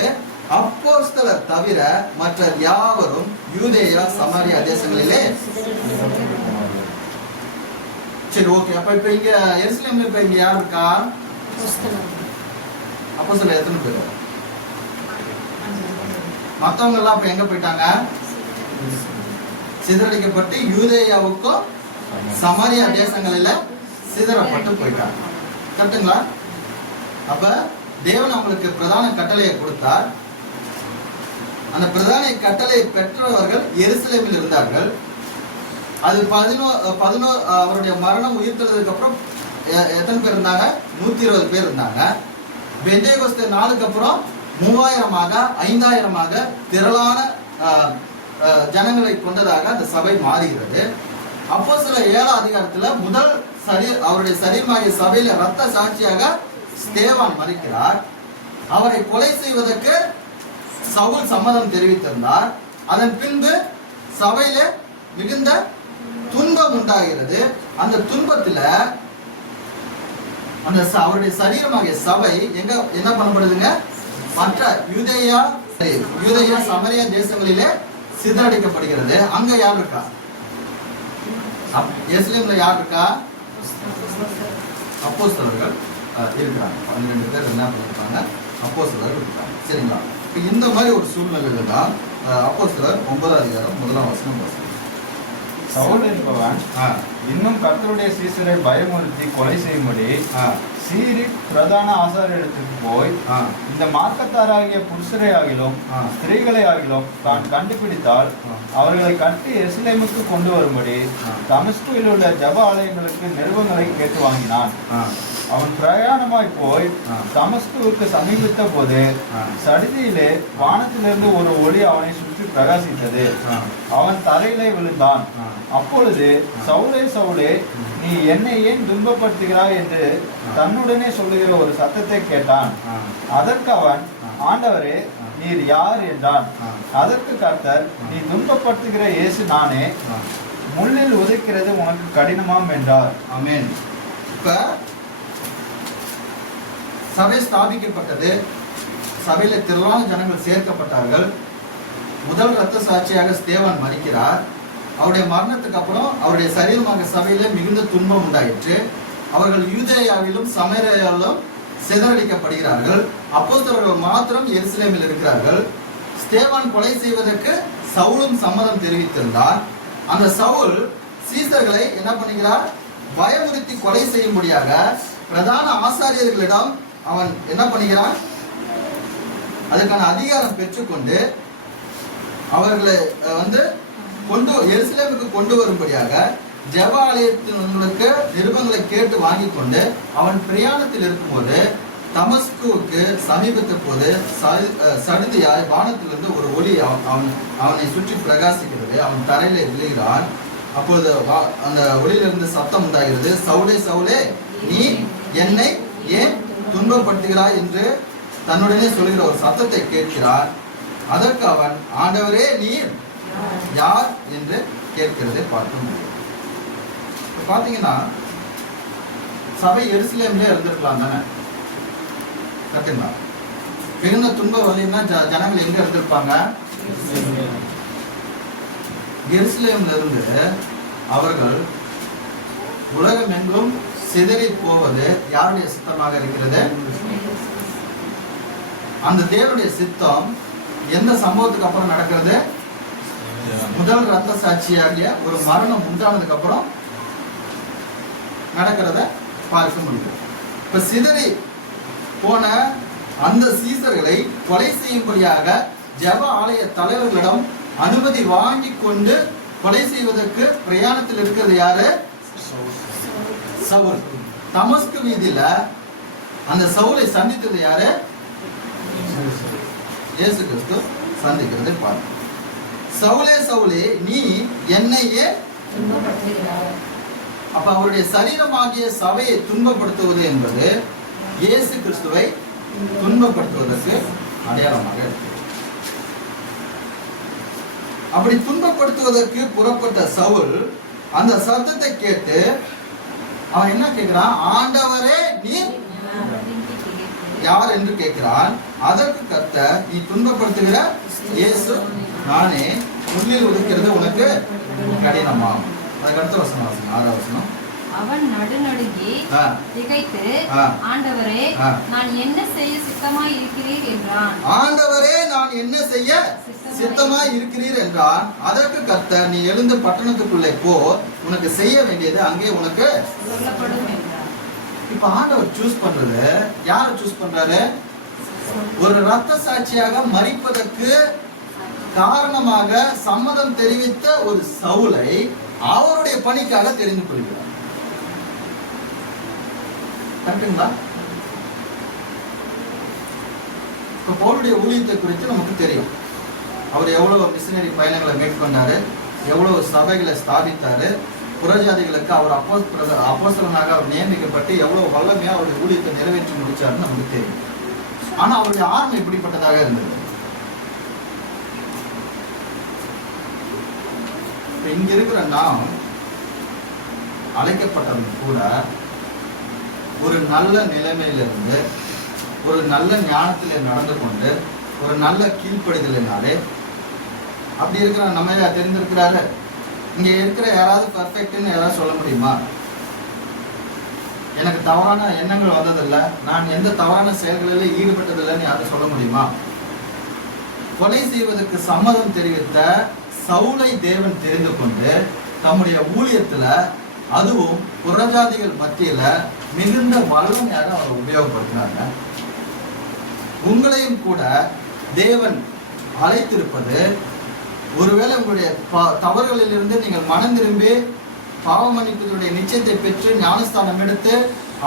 அப்போஸ்தலர் தவிர மற்ற யாவரும் யூதேயா சமாரியா தேசங்களிலே. சரி, ஓகே. அப்ப இப்ப இங்க எருசலேம்ல இப்ப இங்க யார் இருக்கா? அப்போஸ்தலர் எத்தனை பேர்? மத்தவங்க எல்லாம் இப்ப எங்க போயிட்டாங்க? சிதறடிக்கப்பட்டு யூதேயாவுக்கும் சமாரியா தேசங்களில சிதறப்பட்டு போயிட்டாங்க. கரெக்டுங்களா? அப்ப தேவன் அவங்களுக்கு பிரதான கட்டளையை கொடுத்தார். அந்த பிரதான கட்டளை பெற்றவர்கள் எருசலேமில் இருந்தார்கள். அது 11 அவருடைய மரணம் உயிர்த்தெழுந்ததுக்கு அப்புறம் எத்தனை பேர் இருந்தாங்க? 120 பேர் இருந்தாங்க. பெந்தேகோஸ்தே நாளுக்கு அப்புறம் 3000 5000 திரளான ஜனங்களை கொண்டதாக அந்த சபை மாறுகிறது. அப்போஸ்தலர் 7 முதல் அவருடைய சரீரமாகிய சபையில இரத்த சாட்சியாக ஸ்தேவான் மரிக்கிறார். அவரை கொலை செய்வதற்கு சவுல் சம்மதம் தெரிவித்திருந்தார். அதன் பின்பு சபையில மிகுந்த துன்பம் உண்டாகிறது. அந்த துன்பத்துல அந்த அவருடைய சரீரமாகிய சபை எங்க என்ன பண்ணப்படுதுங்க? மற்ற யூதேயா சமரியா தேசங்களிலே சிதறடிக்கப்படுகிறது. அங்க யார் இருக்கா? எருசலேம்ல யார் இருக்கா? அப்போஸ்தலர்கள் இருக்கிறாங்க. 12 பேர் என்ன பண்ணிருக்காங்க? அப்போஸ்தலர்கள் இருக்காங்க. சரிங்களா? இந்த மாதிரி ஒரு சூழ்நிலையில தான் அப்போஸ்தலர் 9ஆம் அதிகாரம் 1ஆம் வசனம் சவுல் என்பவன் இன்னும் கர்த்தருடைய சீசரை பயமுறுத்தி கொலை செய்யும்படி சீரிக் பிரதான ஆசாரியரிடத்துக்கு போய் இந்த மார்க்கத்தாராகிய புருஷரை ஆகிலும் ஸ்திரீகளை ஆகிலும் தான் கண்டுபிடித்தால் அவர்களை கட்டி எருசலேமுக்கு கொண்டு வரும்படி தமஸ்குவில் உள்ள ஜப ஆலயங்களுக்கு நிறுவனங்களை கேட்டு வாங்கினான். அவன் பிரயாணமாய் போய் தமஸ்குவுக்கு சமீபித்த போது சடிதியிலே வானத்திலிருந்து ஒரு ஒளி அவனை சுற்றி பிரகாசித்தது. அவன் தரையிலே விழுந்தான். அப்பொழுது சவுலே சவுலே, நீ என்னை ஏன் துன்பப்படுத்துகிறாய் என்று தன்னுடனே சொல்லுகிற ஒரு சத்தத்தை கேட்டான். அதற்கு அவன், ஆண்டவரே, நீர் யார் என்றான். அதற்கு கர்த்தர், நீ துன்பப்படுத்துகிற இயேசு நானே, முள்ளில் உதைக்கிறது உனக்கு கடினமாம் என்றார். ஆமென். இப்ப சபை ஸ்தாபிக்கப்பட்டது. சபையில திரளான ஜனங்கள் சேர்க்கப்பட்டார்கள். முதல் இரத்த சாட்சியாக ஸ்தேவான் மரிக்கிறார். அவருடைய மரணத்துக்கு அப்புறம் அவருடைய சரீரமாக சபையில மிகுந்த துன்பம் உண்டாயிற்று. அவர்கள் யூதேயாவிலும் சமரியாவிலும் சிதறடிக்கப்படுகிறார்கள். அப்போஸ்தலர்கள் மாத்திரம் எருசலேமில் இருக்கிறார்கள். ஸ்தேவான் கொலை செய்வதற்கு சவுலும் சம்மதம் தெரிவித்திருந்தார். அந்த சவுல் சீசர்களை என்ன பண்ணுகிறார்? பயமுறுத்தி கொலை செய்யும்படியாக பிரதான ஆசாரியர்களிடம் அவன் என்ன பண்ணுகிறான்? அதுக்கான அதிகாரம் பெற்றுக்கொண்டு அவர்களை எருசலேமுக்கு கொண்டு வரும்படியாக ஜெப ஆலயத்தினருக்கு நிருபங்களை கேட்டு வாங்கி கொண்டு அவன் பிரயாணத்தில் இருக்கும்போது தமஸ்குவுக்கு சமீபத்த போது சடுதியாய் வானத்திலிருந்து ஒரு ஒளி அவனை சுற்றி பிரகாசிக்கிறது. அவன் தரையில விழுகிறான். அப்போது அந்த ஒளியிலிருந்து சத்தம் உண்டாகிறது. சவுலே சவுலே, நீ என்னை ஏன் துன்பப்படுத்துகிறாய் என்று தன்னுடனே சொல்கிற ஒரு சத்தத்தை கேட்கிறார். அதற்கு அவன், ஆண்டவரே, நீ யார் என்று கேட்கிறதை பார்க்க முடியும். பாத்தீங்கன்னா சபை எருசலேம்ல இருந்திருக்கலாம் தானே? கரெக்டுங்களா? மிகுந்த துன்ப வலின்னா ஜனங்கள் எங்க இருந்திருப்பாங்க? எருசலேம்ல இருந்து அவர்கள் உலகம் எங்கும் சிதறி போவது யாருடைய சித்தமாக இருக்கிறது? அந்த தேவனுடைய சித்தம் எந்த சம்பவத்துக்கு அப்புறம் நடக்கிறது? முதல் ரத்த சாட்சியாகிய ஒரு மரணம் உண்டானதுக்கு அப்புறம் நடக்கிறத பார்க்க முடியும். இப்ப சிதறி போன அந்த சீசர்களை கொலை செய்யும்படியாக ஜெப ஆலய தலைவர்களிடம் அனுமதி வாங்கி கொண்டு கொலை செய்வதற்கு பிரயாணத்தில் இருக்கிறது யாரு? சவுல். தமஸ்கு வீதியில அந்த சவுலை சந்தித்தது யாரு? இயேசு கிறிஸ்து சந்திக்கிறதை பார்க்க. சவுலே சவுலே, நீ என்னையே அப்ப அவருடைய சரீரமாகிய சபையை துன்பப்படுத்துவது என்பது இயேசு கிறிஸ்துவை துன்பப்படுத்துவதற்கு அடையாளமாக இருக்கு. அப்படி துன்பப்படுத்துவதற்கு புறப்பட்ட சவுல் அந்த சத்தத்தை கேட்டு அவன் என்ன கேட்கிறான்? ஆண்டவரே, நீ யார் என்று கேட்கிறான். அதற்கு கர்த்தர், நீ துன்பப்படுத்துகிற இயேசு நானே, முள்ளில் உதைக்கிறது உனக்கு கடினமா. அதுக்கு அடுத்த வசனம் வாசிங்க, 6ஆம் வசனம். அவன் நடுநடுங்கி திகைத்து, ஆண்டவரே, நான் என்ன செய்ய சித்தமாய் இருக்கிறீர் என்றான். ஆண்டவரே, நான் என்ன செய்ய சித்தமாய் இருக்கிறீர் என்றான். அதற்கு கர்த்தர், நீ எழுந்து பட்டணத்துக்குள்ளே போ, உனக்கு செய்ய வேண்டியது அங்கே உனக்கு சொல்லப்படும் என்றார். இப்ப ஆண்டவர் சூஸ் பண்றது யாரை சூஸ் பண்றாரு? ஒரு ரத்த சாட்சியாக மரிப்பதற்கு காரணமாக சம்மதம் தெரிவித்த ஒரு சவுலை அவருடைய பணிக்காக தெரிந்து கொள்கிறார். கரெக்டுங்களா? இப்ப பவுலுடைய ஊழியத்தை குறித்து நமக்கு தெரியும். அவர் எவ்வளவு மிஷனரி பயணங்களை மேற்கொண்டாரு, எவ்வளவு சபைகளை ஸ்தாபித்தாரு, புறஜாதிகளுக்கு அவர் அப்போஸ்தலனாக அவர் நியமிக்கப்பட்டு எவ்வளவு வல்லமையா அவருடைய ஊழியத்தை நிறைவேற்றி முடிச்சாருன்னு நமக்கு தெரியும். ஆனா அவருடைய ஆர்வம் இப்படிப்பட்டதாக இருந்தது. இங்க இருக்கிற நாம் அழைக்கப்பட்டவங்க கூட ஒரு நல்ல நிலைமையிலிருந்து ஒரு நல்ல ஞானத்திலே நடந்து கொண்டு ஒரு நல்ல கீழ்ப்படுதலினாலே அப்படி இருக்கிற நம்ம தெரிந்திருக்கிறாரு. இங்க இருக்கிற யாராவது பர்ஃபெக்ட்னு யாராவது சொல்ல முடியுமா? எனக்கு தவறான எண்ணங்கள் வந்ததில்லை, நான் எந்த தவறான செயல்களில் ஈடுபட்டதில்லைன்னு யாரும் சொல்ல முடியுமா? கொலை செய்வதற்கு சம்மதம் தெரிவித்த சவுலை தேவன் தெரிந்து கொண்டு தம்முடைய ஊழியத்துல அதுவும் புறஜாதிகள் மத்தியில மிகுந்த வல்லமையாக அவர் உபயோகப்படுத்தினாங்க. உங்களையும் கூட தேவன் அழைத்திருப்பது ஒருவேளை உங்களுடைய தவறுகளிலிருந்து நீங்கள் மனம் திரும்பி பாவ மன்னிப்பதனுடைய நிச்சயத்தை பெற்று ஞானஸ்தானம் எடுத்து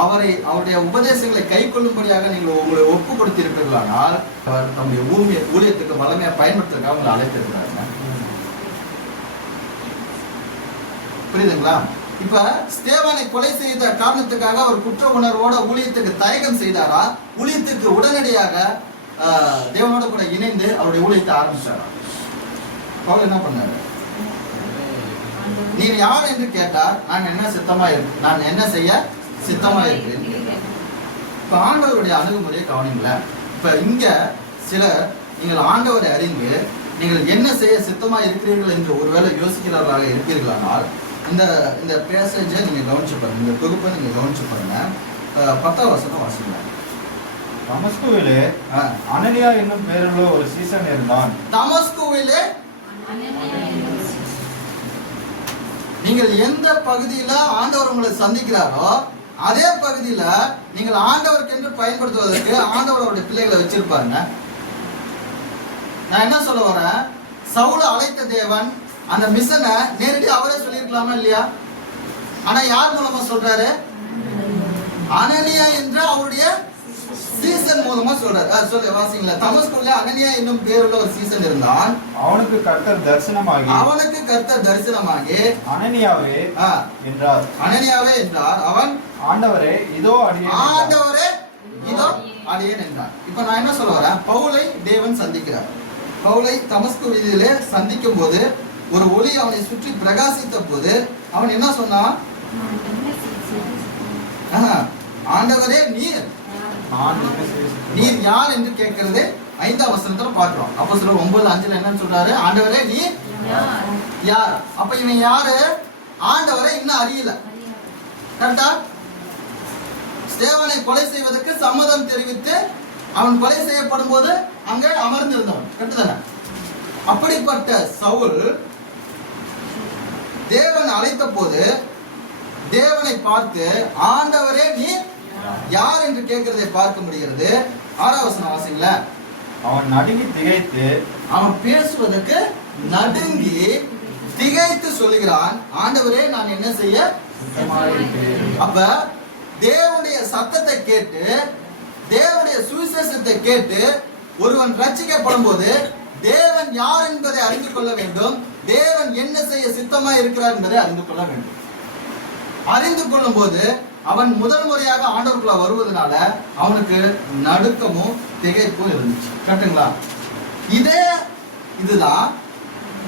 அவருடைய உபதேசங்களை கை கொள்ளும்படியாக நீங்கள் உங்களை ஒப்பு கொடுத்திருப்பீர்களானால் அவர் தம்முடைய ஊழியத்துக்கு வல்லமையா பயன்படுத்துறதுக்காக உங்களை அழைத்திருக்கிறாங்க. புரியுதுங்களா? இப்ப ஸ்தேவானை கொலை செய்த காரணத்துக்காக அவர் குற்ற உணர்வோட ஊழியத்துக்கு தயக்கம் செய்தாரா? ஊழியத்துக்கு உடனடியாக தேவனோட கூட இணைந்து அவருடைய ஊழியத்தை ஆரம்பிச்சாரா? பவுல் என்ன பண்ணாரு? நீ யார் என்று கேட்டார், நான் என்ன செய்ய சித்தமா இருக்கிறேன். இப்ப ஆண்டவருடைய அணுகுமுறையை கவனிங்கள. இப்ப இங்க சிலர் நீங்கள் ஆண்டவரை அறிந்து நீங்கள் என்ன செய்ய சித்தமா இருக்கிறீர்கள் என்று ஒருவேளை யோசிக்கிறவர்களாக இருப்பீர்களானால் இந்த பேசேஜை நீங்க கவனிச்சு பாருங்க, இந்த தொகுப்பை நீங்க கவனிச்சு பாருங்க. 10ஆம் வசனம் வாசிங்க. தமஸ்குவிலே அனனியா என்னும் பேருள்ள ஒரு சீசன் இருந்தான். தமஸ்குவிலே நீங்கள் எந்த பகுதியில ஆண்டவர் உங்களை சந்திக்கிறாரோ அதே பகுதியில நீங்கள் ஆண்டவருக்கு என்று பயன்படுத்துவதற்கு ஆண்டவருடைய பிள்ளைகளை வச்சிருப்பாருங்க. நான் என்ன சொல்ல வரேன், சவுலை அழைத்த தேவன் அந்த மிஷனை நேரடி அவரே சொல்லியிருக்கலாமா இல்லையா? ஆனா யார் மூலமா சொல்றாரு? அனனியா என்ற அவருடைய சீசன் மூலமா சொல்றாரு. சொல்ல வாசிங்களா. தமஸ்குல அனனியா என்னும் பேருள்ள ஒரு சீசன் இருந்தான். அவனுக்கு கர்த்தர் தரிசனமாகி அனனியாவே என்றார். அவன் ஆண்டவரே இதோ அடியேன் என்றான். இப்ப நான் என்ன சொல்ல வரேன், பவுலை தேவன் சந்திக்கிறார். பவுலை தமஸ்கு வீதியிலே சந்திக்கும் போது ஒரு ஒளி அவனை சுற்றி பிரகாசித்த போது அவன் என்ன சொன்னான்? ஆண்டவரே நீர் யார் என்று கேட்கிறது 5ஆம் வசனத்துல பார்க்கிறோம். அப்போஸ்தலர் 9:5 என்ன சொல்றாரு? ஆண்டவரே நீர் யார்? அப்ப இவன் யாரு? ஆண்டவரை இன்னும் அறியல. கரெக்டா? ஸ்தேவானை கொலை செய்வதற்கு சம்மதம் தெரிவித்து அவன் கொலை செய்யப்படும் போது அங்கே அமர்ந்திருந்தவன். கரெக்டுதானே? அப்படிப்பட்ட சவுல் தேவன் அழைத்த போது தேவனை பார்த்து ஆண்டவரே நீ யார் என்று கேட்கிறதை பார்க்க முடிகிறது. 6ஆம் வசனம் வாசிங்களா. அவன் நடுங்கி திகைத்து, அவன் பேசுவதற்கு நடுங்கி திகைத்து சொல்லுகிறான், ஆண்டவரே நான் என்ன செய்ய? அப்ப தேவனுடைய சத்தத்தை கேட்டு தேவனுடைய சுவிசேஷத்தை கேட்டு ஒருவன் ரட்சிக்கப்படும் போது தேவன் யார் என்பதை அறிந்து கொள்ள வேண்டும். தேவன் என்ன செய்ய சித்தமா இருக்கிறார் என்பதை அறிந்து கொள்ள வேண்டும். அறிந்து கொள்ளும் போது அவன் முதல் முறையாக ஆண்டவருக்குள்ள வருவதனால அவனுக்கு நடுக்கமும் திகைப்பும் இருந்துச்சு. கரெக்டுங்களா?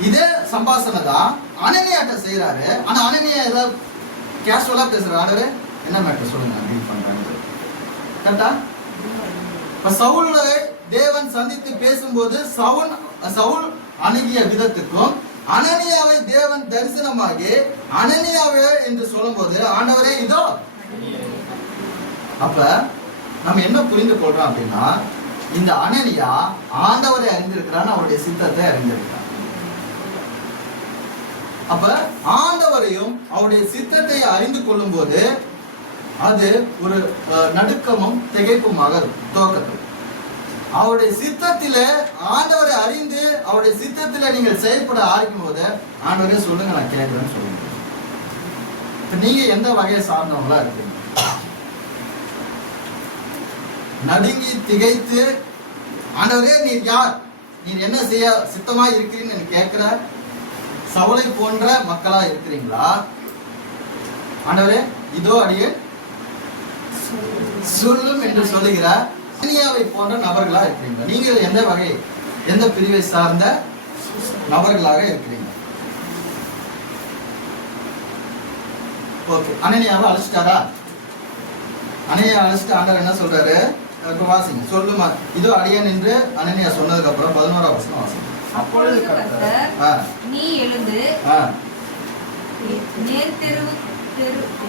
இதே சம்பாஷணை தான் அனனியாட்ட செய்யறாரு. ஆனா அனனியா ஏதாவது கேஷுவலா பேசுறாரு. ஆண்டவரே என்ன மேட்டர் சொல்லுங்க டீல் பண்றாங்க. கரெக்டா? இப்ப சவுலை தேவன் சந்தித்து பேசும்போது சவுல் அணுகிய விதத்துக்கும் அனனியாவை தேவன் தரிசனமாகி அனனியாவே என்று சொல்லும் போது ஆண்டவரே இதோ. அப்ப நம்ம என்ன புரிந்து கொள்றோம் அப்படின்னா, இந்த அனனியா ஆண்டவரை அறிந்திருக்கிறான், அவருடைய சித்தத்தை அறிந்திருக்கிறான். அப்ப ஆண்டவரையும் அவருடைய சித்தத்தை அறிந்து கொள்ளும் போது அது ஒரு நடுக்கமும் திகைப்புமாக துவக்கத்தில் அவருடைய சித்தத்தில ஆண்டவரை அறிந்து அவருடைய சித்தத்தில நீங்கள் செயல்பட ஆரம்பிக்கும் போது ஆண்டவரே சொல்லுங்க நான் கேட்கிறேன்னு சொல்லுங்க. நீங்க எந்த வகையை சார்ந்தவங்களா இருக்கீங்க? நடுங்கி திகைத்து ஆண்டவரே நீர் யார், நீர் என்ன செய்ய சித்தமா இருக்கிறீன்னு கேட்கிற சவுலை போன்ற மக்களா இருக்கிறீங்களா? ஆண்டவரே இதோ அடியே சொல்லும் என்று சொல்லுகிறார். அனனியாவை போன்ற நபர்களா இருக்கிறீங்க. நீங்கள் எந்த வகை, எந்த பிரிவை சார்ந்த நபர்களாக இருக்கிறீங்க? ஓகே, அனனியாவை அழைச்சிட்டாரா? அனனியா அழைச்சிட்டு ஆண்டவர் என்ன சொல்றாரு? இப்ப வாசிங்க, சொல்லுமா. இதோ அடியேன் என்று அனனியா சொன்னதுக்கு அப்புறம் 11ஆம் வசனம் வாசிங்க. அப்பொழுது கர்த்தர், நீ எழுந்து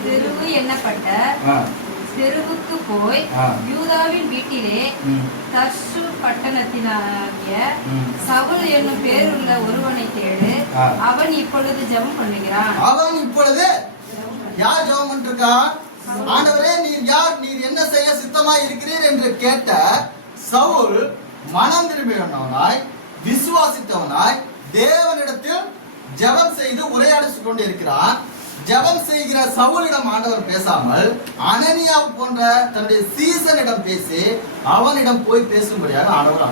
தெருவு எண்ணப்பட்ட தெருவுக்கு போய் யூதாவின் வீட்டிலே தர்சு பட்டணத்தினாகிய சவுல் என்னும் பேருள்ள ஒருவனை தேடு. அவன் இப்பொழுது ஜெபம் பண்ணுகிறான். அவன் இப்பொழுது யார் ஜெபம் பண்ணிருக்கான்? ஆண்டவரே, நீர் யார்? நீர் என்ன செய்ய சித்தமா இருக்கிறீர் என்று கேட்ட சவுல் மனம் திரும்பியவனாய் விசுவாசித்தவனாய் தேவனிடத்தில் ஜெபம் செய்து உரையாடிக் கொண்டிருக்கிறான். ஜெபம் செய்கிற சவுலிடம் ஆண்டவர் பேசாமல் அனனியா போன்ற தன்னுடைய சீசனிடம் பேசி அவனிடம் போய் பேசும்படியாக ஆண்டவர்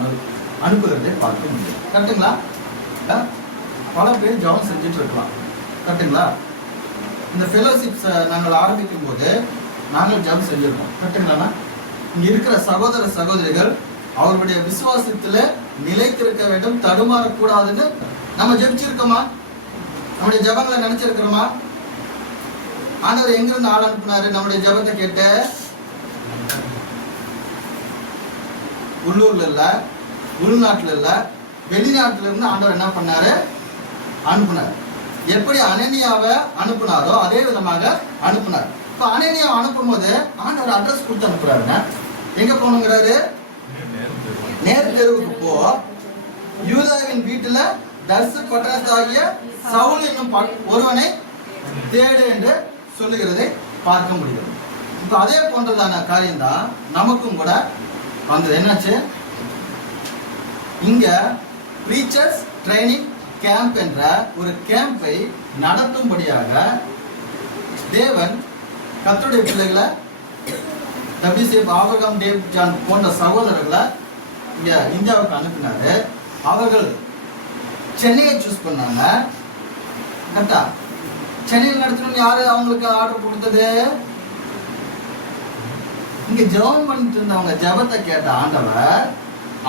அனுப்புகிறதை பார்க்க முடியும். கரெக்டுங்களா? பல பேர் ஜெபம் செஞ்சுட்டு இருக்கலாம். கரெக்டுங்களா? இந்த ஃபெலோஷிப்ஸ் நாங்கள் ஆரம்பிக்கும் போது நாங்கள் ஜெபம் செஞ்சிருக்கோம். கரெக்டுங்களா? இங்க இருக்கிற சகோதர சகோதரிகள் அவருடைய விசுவாசத்துல நிலைத்திருக்க வேண்டும், தடுமாறக்கூடாதுன்னு நம்ம ஜெபிச்சிருக்கோமா? நம்முடைய ஜெபங்களை நினைச்சிருக்கிறோமா? ஆண்டவர் எங்கிருந்து ஆள் அனுப்புனாரு நம்முடைய ஜெபத்தை கேட்ட? உள்ளூர்ல இல்ல, உள்நாட்டுல இல்ல, வெளிநாட்டுல இருந்து ஆண்டவர் என்ன பண்ணாரு? அனுப்புனார். எப்படி அனனியாவை அனுப்புனாரோ அதே விதமாக அனுப்புனார். இப்ப அனனியாவை அனுப்பும் போது ஆண்டவர் அட்ரஸ் கொடுத்து அனுப்புறாருங்க. எங்க போகணுங்கிறாரு? நேர் தெருவுக்கு போ, யூதாவின் வீட்டுல தர்சு பட்டணத்தாகிய சவுல் என்னும் ஒருவனை தேடு என்று சொல்லுகிறதை பார்க்க முடியும். இப்ப அதே போன்றதான காரியம் தான் நமக்கும் கூட வந்தது. என்னாச்சு? இங்க பிரீச்சர்ஸ் ட்ரைனிங் கேம்ப் என்ற ஒரு கேம்பை நடத்தும்படியாக தேவன் கர்த்தருடைய பிள்ளைகளை WCF ஆபிரகாம், டேவ், ஜான் போன்ற சகோதரர்களை இங்க இந்தியாவுக்கு அனுப்பினாரு. அவர்கள் சென்னையை சூஸ் பண்ணாங்க. கரெக்டா? சென்னையில் நடத்தணும்னு யாரு அவங்களுக்கு ஆர்டர் கொடுத்தது? இங்க ஜெபம் பண்ணிட்டு இருந்தவங்க ஜெபத்தை கேட்ட ஆண்டவர்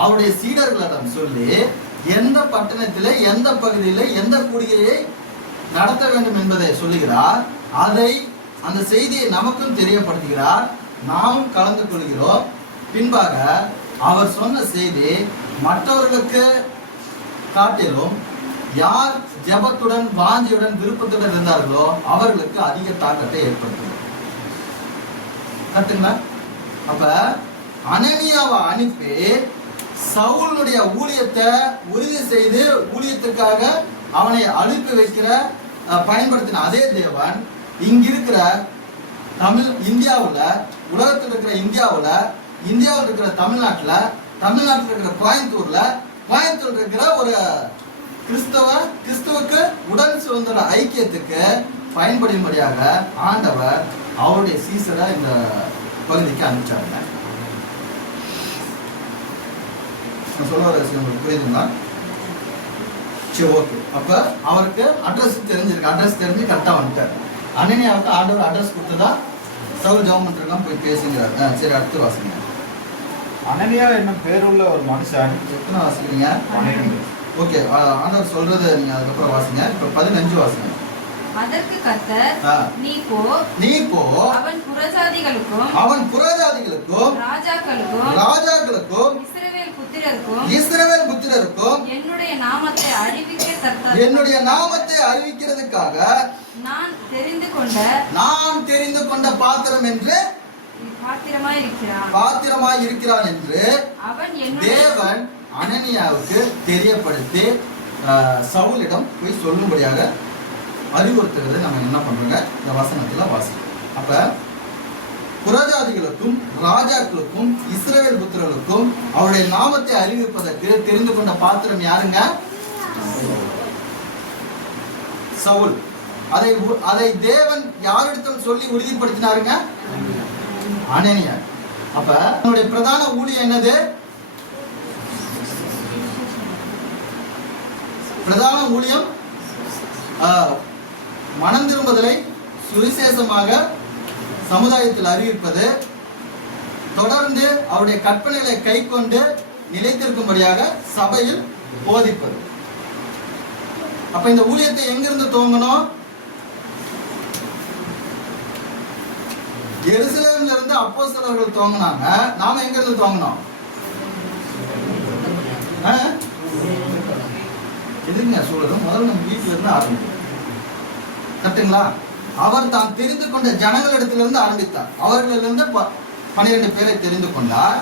அவருடைய சீடர்களிடம் சொல்லி எந்த பட்டணத்திலே, எந்த பகுதியிலே, எந்த கூடியை நடத்த வேண்டும் என்பதை சொல்லுகிறார். அதை அந்த செய்தியை நமக்கும் தெரியப்படுத்துகிறார். நாமும் கலந்து கொள்கிறோம். பின்பாக அவர் சொன்ன செய்தி மற்றவர்களுக்கு காட்டிலும் யார் ஜெபத்துடன், வாஞ்சியுடன், விருப்பத்துடன் இருந்தார்களோ அவர்களுக்கு அதிக தாக்கத்தை ஏற்படுத்தும். கரெக்டுங்களா? அப்ப அனனியாவை அனுப்பி சவுலுடைய ஊழியத்தை உறுதி செய்து ஊழியத்துக்காக அவனை அனுப்பி வைக்கிற பயன்படுத்தின அதே தேவன் இங்கிருக்கிற இந்தியாவில், உலகத்தில் இருக்கிற இந்தியாவில் இருக்கிற தமிழ்நாட்டில் இருக்கிற கோயம்புத்தூர் இருக்கிற ஒரு கிறிஸ்துவுக்கு உடன் சுதந்திர ஐக்கியத்துக்கு பயன்படும்படியாக ஆண்டவர் அவருடைய சீசரை இந்த பகுதிக்கு அனுப்பிச்சாருங்க. சொல்ல வர விஷயம் உங்களுக்கு புரியுதுங்களா? சரி, ஓகே. அப்ப அவருக்கு அட்ரஸ் தெரிஞ்சிருக்கு. அட்ரஸ் தெரிஞ்சு கரெக்டா வந்துட்டார். அனனியாவுக்கு ஆண்டவர் அட்ரஸ் கொடுத்ததா சவுல் ஜெபம் பண்ணிருக்கான், போய் பேசுங்கிறார். சரி, அடுத்து வாசிங்க. அனனியா என்னும் பேருள்ள ஒரு மனுஷன். எத்தனை வாசிக்கிறீங்க? 12. ஓகே, ஆண்டவர் சொல்றது நீங்க அதுக்கப்புறம் வாசிங்க. இப்ப 15 வாசிங்க. அதற்கு கர்த்தர், நீ போ, அவன் புறஜாதிகளுக்கும் ராஜாக்களுக்கும் இஸ்ரவேல் புத்திரருக்கும் என்னுடைய நாமத்தை அறிவிக்கிறதுக்காக நான் தெரிந்து கொண்ட பாத்திரம் என்று பாத்திரமாய் இருக்கிறான் என்று தேவன் அனனியாவுக்கு தெரியப்படுத்தி சவுலிடம் போய் சொல்லும்படியாக அறிவுறுத்துறதை நம்ம என்ன பண்றோங்க? இந்த வசனத்துல வாசிக்கிறோம். அப்ப புறஜாதிகளுக்கும் ராஜாக்களுக்கும் இஸ்ரவேல் புத்திரர்களுக்கும் அவருடைய நாமத்தை அறிவிப்பதற்கு தெரிந்து கொண்ட பாத்திரம் யாருங்க? சவுல். அதை தேவன் யாரிடத்தில் சொல்லி உறுதிப்படுத்தினாருங்க? அனனியா. அப்ப அவனுடைய பிரதான ஊழியம் என்னது? பிரதான ஊழியம் மனம் திரும்புதலை சுவிசேஷமாக சமுதாயத்தில் அறிவிப்பது, தொடர்ந்து அவருடைய கற்பனைகளை கை கொண்டு நிலைத்திருக்கும்படியாக சபையில் போதிப்பது. அப்ப இந்த ஊழியத்தை எங்கிருந்து துவங்கணும்? எருசலேம்ல இருந்து அப்போஸ்தலர்கள் துவங்கினாங்க. நாம எங்க இருந்து துவங்கினோம்? எதுங்க சொல்றது? முதல்ல நம்ம வீட்டுல இருந்து ஆரம்பிக்கும். கரெக்டுங்களா? அவர் தான் தெரிந்து கொண்ட ஜனங்களிடத்திலிருந்து ஆரம்பித்தார். அவர்களிலிருந்து 12 பேரை தெரிந்து கொண்டார்.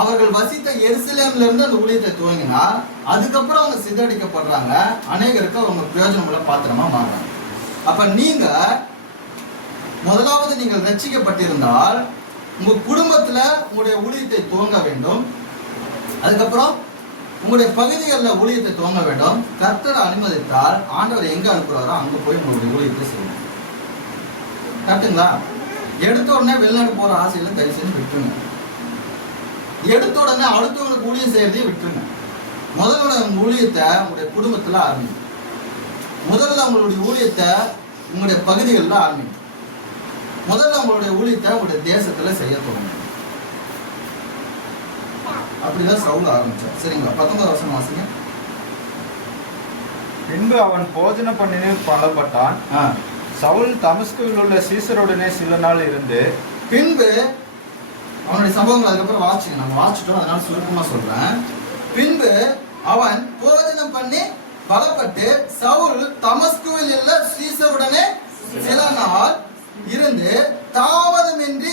அவர்கள் வசித்த எருசலேம்ல இருந்து அந்த ஊழியத்தை துவங்கினார். அதுக்கப்புறம் அவங்க சிதறடிக்கப்படுறாங்க. அநேகருக்கு அவங்க பிரயோஜனம் உள்ள பாத்திரமா மாறுறாங்க. அப்ப நீங்க முதலாவது நீங்கள் ரட்சிக்கப்பட்டிருந்தால் உங்க குடும்பத்துல உங்களுடைய ஊழியத்தை துவங்க வேண்டும். அதுக்கப்புறம் உங்களுடைய பகுதிகளில் ஊழியத்தை துவங்க வேண்டும். கர்த்தரை அனுமதித்தால் ஆண்டவர் எங்க அனுப்புறாரோ அங்க போய் உங்களுடைய ஊழியத்தை செய்யணும். கரெக்டுங்களா? எடுத்த உடனே வெளிநாடு போற ஆசையில தயவு செஞ்சு விட்டுருங்க. எடுத்த உடனே அடுத்தவங்களுக்கு ஊழியம் செய்யறதையும் விட்டுருங்க. முதல்ல உங்க ஊழியத்தை உங்களுடைய குடும்பத்துல ஆரம்பிங்க. முதல்ல உங்களுடைய ஊழியத்தை உங்களுடைய பகுதிகளில் ஆரம்பிங்க. முதல்ல உங்களுடைய ஊழியத்தை உங்களுடைய தேசத்துல செய்ய தொடங்க. அப்படிதான் சவுல் ஆரம்பிச்சார். சரிங்களா? 19 வருஷம் வாசிங்க. பின்பு அவன் போஜன பண்ணினு பலப்பட்டான். சவுல் தமஸ்குவில் உள்ள சீசருடனே சில நாள் இருந்து, பின்பு அவனுடைய சம்பவங்கள் அதுக்கப்புறம் வாசிங்க. நம்ம வாசிட்டோம், அதனால சுருக்கமா சொல்றேன். பின்பு அவன் போஜனம் பண்ணி பலப்பட்டு சவுல் தமஸ்குவில் உள்ள சீசருடனே சில நாள் இருந்து தாமதமின்றி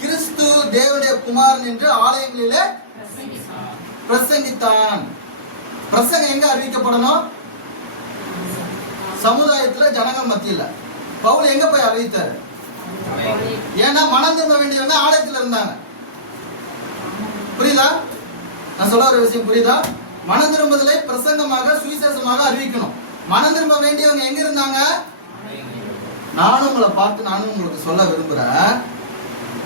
கிறிஸ்து தேவனுடைய குமாரன் என்று ஆலயங்களிலே பிரசங்கித்தான். பிரசங்கம் எங்க அறிவிக்கப்படணும்? சமுதாயத்துல, ஜனங்கள் மத்தியில. பவுல் எங்க போய் அறிவித்தாரு? ஏன்னா மனம் திரும்ப வேண்டியவங்க ஆலயத்துல இருந்தாங்க. புரியுதா? நான் சொல்ல ஒரு விஷயம் புரியுதா? மனம் திரும்புதலை பிரசங்கமாக சுவிசேஷமாக அறிவிக்கணும். மனம் திரும்ப வேண்டியவங்க எங்க இருந்தாங்க? நானும் உங்களை பார்த்து நானும் உங்களுக்கு சொல்ல விரும்புறேன்.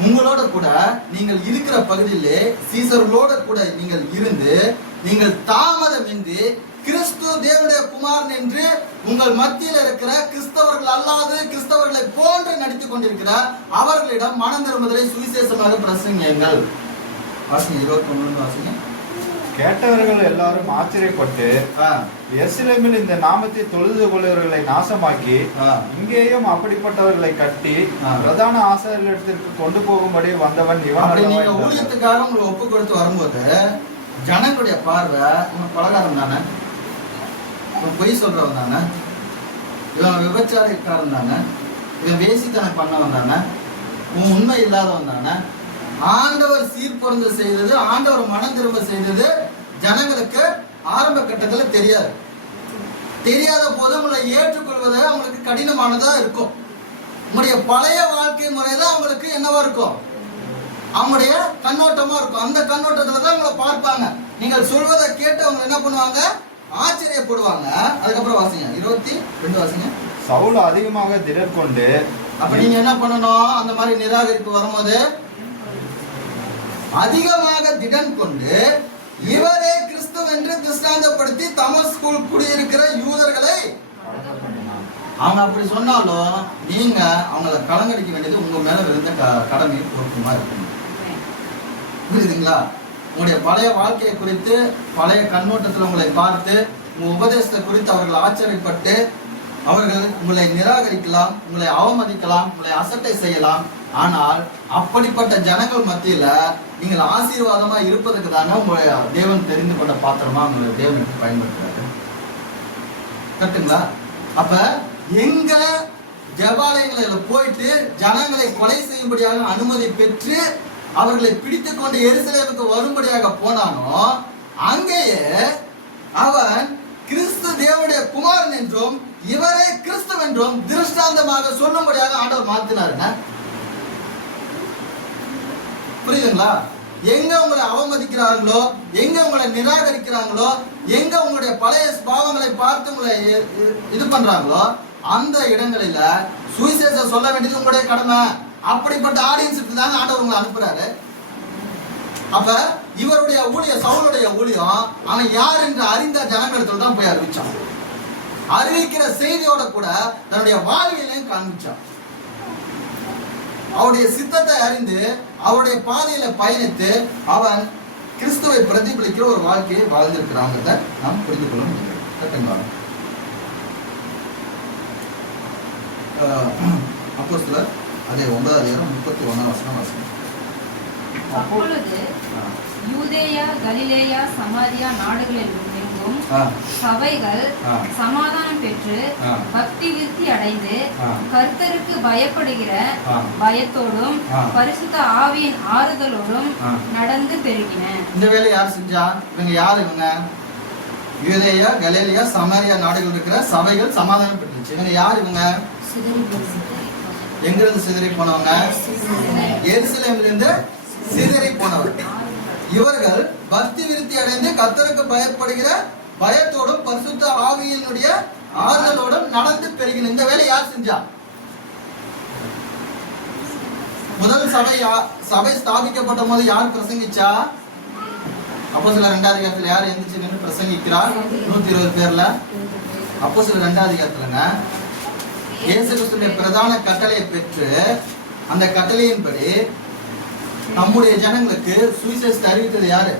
உங்களோட கூட நீங்கள் இருக்கிற பகுதியிலே சீசர்களோட கூட நீங்கள் இருந்து நீங்கள் தாமதமின்றி கிறிஸ்து தேவனுடைய குமாரன் என்று உங்கள் மத்தியில் இருக்கிற கிறிஸ்தவர்கள் அல்லாது கிறிஸ்தவர்களை போன்று நடித்துக் கொண்டிருக்கிற அவர்களிடம் மனம் திரும்புதலை சுவிசேஷமாக பிரசங்கியுங்கள். வாசிங்க 21 வாசிங்க. கேட்டவர்கள் எல்லாரும் ஆச்சரியப்பட்டு எருசலேமில் இந்த நாமத்தை தொழுது கொள்ளுகிறவர்களை நாசமாக்கி இங்கேயும் அப்படிப்பட்டவர்களை கட்டி பிரதான ஆசாரியர்களிடத்திற்கு கொண்டு போகும்படி வந்தவன் இவன். நீங்க ஊழியத்துக்காக உங்களை ஒப்பு கொடுத்து வரும்போது ஜனங்களுடைய பார்வை இவன் பலகாரம் தானே, இவன் பொய் சொல்றவன் தானே, இவன் விபச்சாரக்காரன் தானே, இவன் வேசித்தனம் பண்ணவன் தானே, இவன் உண்மை இல்லாதவன் தானே. ஆண்டவர் சீர்பொருந்த செய்தது, ஆண்டவர் மனம் திரும்ப செய்தது ஜனங்களுக்கு ஆரம்ப கட்டத்தில் தெரியாது. தெரியாத போது உங்களை ஏற்றுக்கொள்வது அவங்களுக்கு கடினமானதா இருக்கும். உங்களுடைய பழைய வாழ்க்கை முறை தான் அவங்களுக்கு என்னவா இருக்கும்? அவங்களுடைய கண்ணோட்டமா இருக்கும். அந்த கண்ணோட்டத்துல தான் உங்களை பார்ப்பாங்க. நீங்கள் சொல்வதை கேட்டு அவங்க என்ன பண்ணுவாங்க? ஆச்சரியப்படுவாங்க. அதுக்கப்புறம் வாசிங்க 22 வாசிங்க. சவுல் அதிகமாக திடர் கொண்டு. அப்ப நீங்க என்ன பண்ணணும்? அந்த மாதிரி நிராகரிப்பு வரும்போது அதிகமாக திடன் கொண்டு இவரே கிறிஸ்து என்று திருஷ்டாந்தப்படுத்தி தமஸ்குல் குடியிருக்கிற யூதர்களை, அவங்க அப்படி சொன்னாலும் நீங்க அவங்களை கலங்கடிக்க வேண்டியது உங்க மேல விழுந்த கடமை பொறுப்புமா இருக்கணும். புரியுதுங்களா? உங்களுடைய பழைய வாழ்க்கையை குறித்து பழைய கண்ணோட்டத்தில் உங்களை பார்த்து உங்க உபதேசத்தை குறித்து அவர்கள் ஆச்சரியப்பட்டு அவர்கள் உங்களை நிராகரிக்கலாம், உங்களை அவமதிக்கலாம், உங்களை அசட்டை செய்யலாம். ஆனால் அப்படிப்பட்ட ஜனங்கள் மத்தியில நீங்கள் ஆசீர்வாதமா இருப்பதுக்கு தானே உங்களுடைய தேவன் தெரிந்து கொண்ட பாத்திரமா உங்களுடைய தேவனுக்கு பயன்படுத்துறாரு. கரெக்டுங்களா? அப்ப எங்க ஜெபாலயங்களில போயிட்டு ஜனங்களை கொலை செய்யும்படியாக அனுமதி பெற்று அவர்களை பிடித்து கொண்டு எருசலேமுக்கு வரும்படியாக போனானோ அங்கேயே அவன் கிறிஸ்து தேவனுடைய குமாரன் என்றும் இவரே கிறிஸ்து என்றும் திருஷ்டாந்தமாக சொல்லும்படியாக ஆண்டவர் மாத்தினாருங்க. புரியுதுங்களா? எங்க உங்களை அவமதிக்கிறார்களோ, எங்க உங்களை நிராகரிக்கிறாங்களோ, எங்க உங்களுடைய பழைய பாவங்களை பார்த்து உங்களை இது பண்றாங்களோ அந்த இடங்களில சுவிசேஷம் சொல்ல வேண்டியது உங்களுடைய கடமை. அப்படிப்பட்ட ஆடியன்ஸுக்கு தாங்க ஆண்டவர் உங்களை அனுப்புறாரு. அப்ப இவருடைய ஊழியம், சவுலுடைய ஊழியம், அவன் யார் என்று அறிந்த ஜனங்களிடத்துல தான் போய் அறிவிச்சான். அறிவிக்கிற செய்தியோட கூட தன்னுடைய வாழ்வியலையும் காண்பிச்சான். அவருடைய சித்தத்தை அறிந்து அவருடைய பாதையில பயணித்து அவன் கிறிஸ்துவை பிரதிபலிக்கிற ஒரு வாழ்க்கையை வாழ்ந்திருக்கிறாங்கிறத நாம் புரிந்து கொள்ள முடியும். அப்போஸ்தலர் அதே 9:31 வசனம். அப்பொழுது யூதேயா கலிலேயா சமாரியா நாடுகளில் எங்கும் சபைகள் சமாதானம் பெற்று பக்தி விருத்தி அடைந்து கர்த்தருக்கு பயப்படுகிற பயத்தோடும் பரிசுத்த ஆவியின் ஆறுதலோடும் நடந்து பெருகின. இந்த வேலை யார் செஞ்சா? இவங்க யார்? இவங்க யூதேயா கலிலேயா சமாரியா நாடுகள் இருக்கிற சபைகள் சமாதானம் பெற்றுச்சு. இவங்க யார்? இவங்க எங்கிருந்து சிதறி போனவங்க? எருசலேமிலிருந்து சிதறி போனவர். இவர்கள் பக்தி விருத்தி அடைந்து கர்த்தருக்கு பயப்படுகிற பயத்தோடும் பரிசுத்த ஆவியினுடைய ஆறுதலோடும் நடந்து பெருகின. இந்த வேலை யார் செஞ்சா? முதல் சபை ஸ்தாபிக்கப்பட்ட போது யார் பிரசங்கிச்சா? அப்போஸ்தலர் 2ஆம் அதிகாரத்துல யார் எந்திரிச்சு நின்று பிரசங்கிக்கிறார்? 120 பேர்ல. அப்போஸ்தலர் 2ஆம் அதிகாரத்துலங்க இயேசு கிறிஸ்துவின் பிரதான கட்டளையை பெற்று அந்த கட்டளையின்படி நம்முடைய ஜனங்களுக்கு சுவிசேஷத்தை அறிவித்தது யாரு?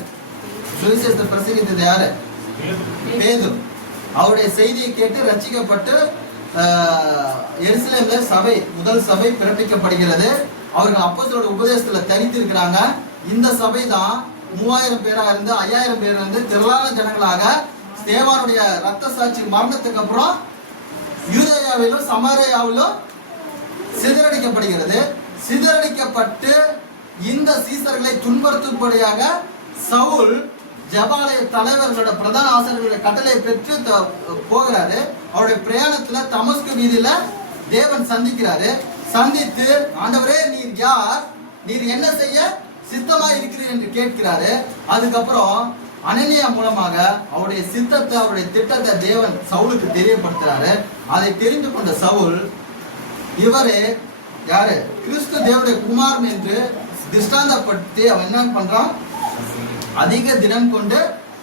சுவிசேஷத்தை பிரசங்கித்தது யாரு? பேதுரு. அவருடைய செய்தியை கேட்டு ரட்சிக்கப்பட்டு எருசலேம்ல முதல் சபை பிறப்பிக்கப்படுகிறது. அவர்கள் அப்போஸ்தலரோட உபதேசத்துல தரித்திருக்கிறாங்க. இந்த சபை தான் 3000 பேரா இருந்து 5000 பேர் இருந்து திரளான ஜனங்களாக ஸ்தேவானுடைய ரத்த சாட்சி மரணத்துக்கு அப்புறம் யூதேயாவிலும் சமாரியாவிலும் சிதறடிக்கப்படுகிறது. சிதறடிக்கப்பட்டு இந்த சீசர்களை துன்புறுத்தும்படியாக சவுல் ஜபாலய தலைவர்களோட பிரதான ஆசிரியர்களுடைய கட்டளையை பெற்று போகிறாரு. அவருடைய பிரயாணத்துல தமஸ்கு வீதியில தேவன் சந்திக்கிறாரு. சந்தித்து, ஆண்டவரே நீர் யார்? நீர் என்ன செய்ய சித்தமா இருக்கிறீர் என்று கேட்கிறாரு. அதுக்கப்புறம் அனனியா மூலமாக அவருடைய சித்தத்தை அவருடைய திட்டத்தை தேவன் சவுலுக்கு தெரியப்படுத்துறாரு. அதை தெரிந்து கொண்ட சவுல் இவரே யாரு? கிறிஸ்து தேவனுடைய குமாரன் என்று திருஷ்டாந்தப்படுத்தி அவன் என்ன பண்றான்? அதிக தினம் கொண்டு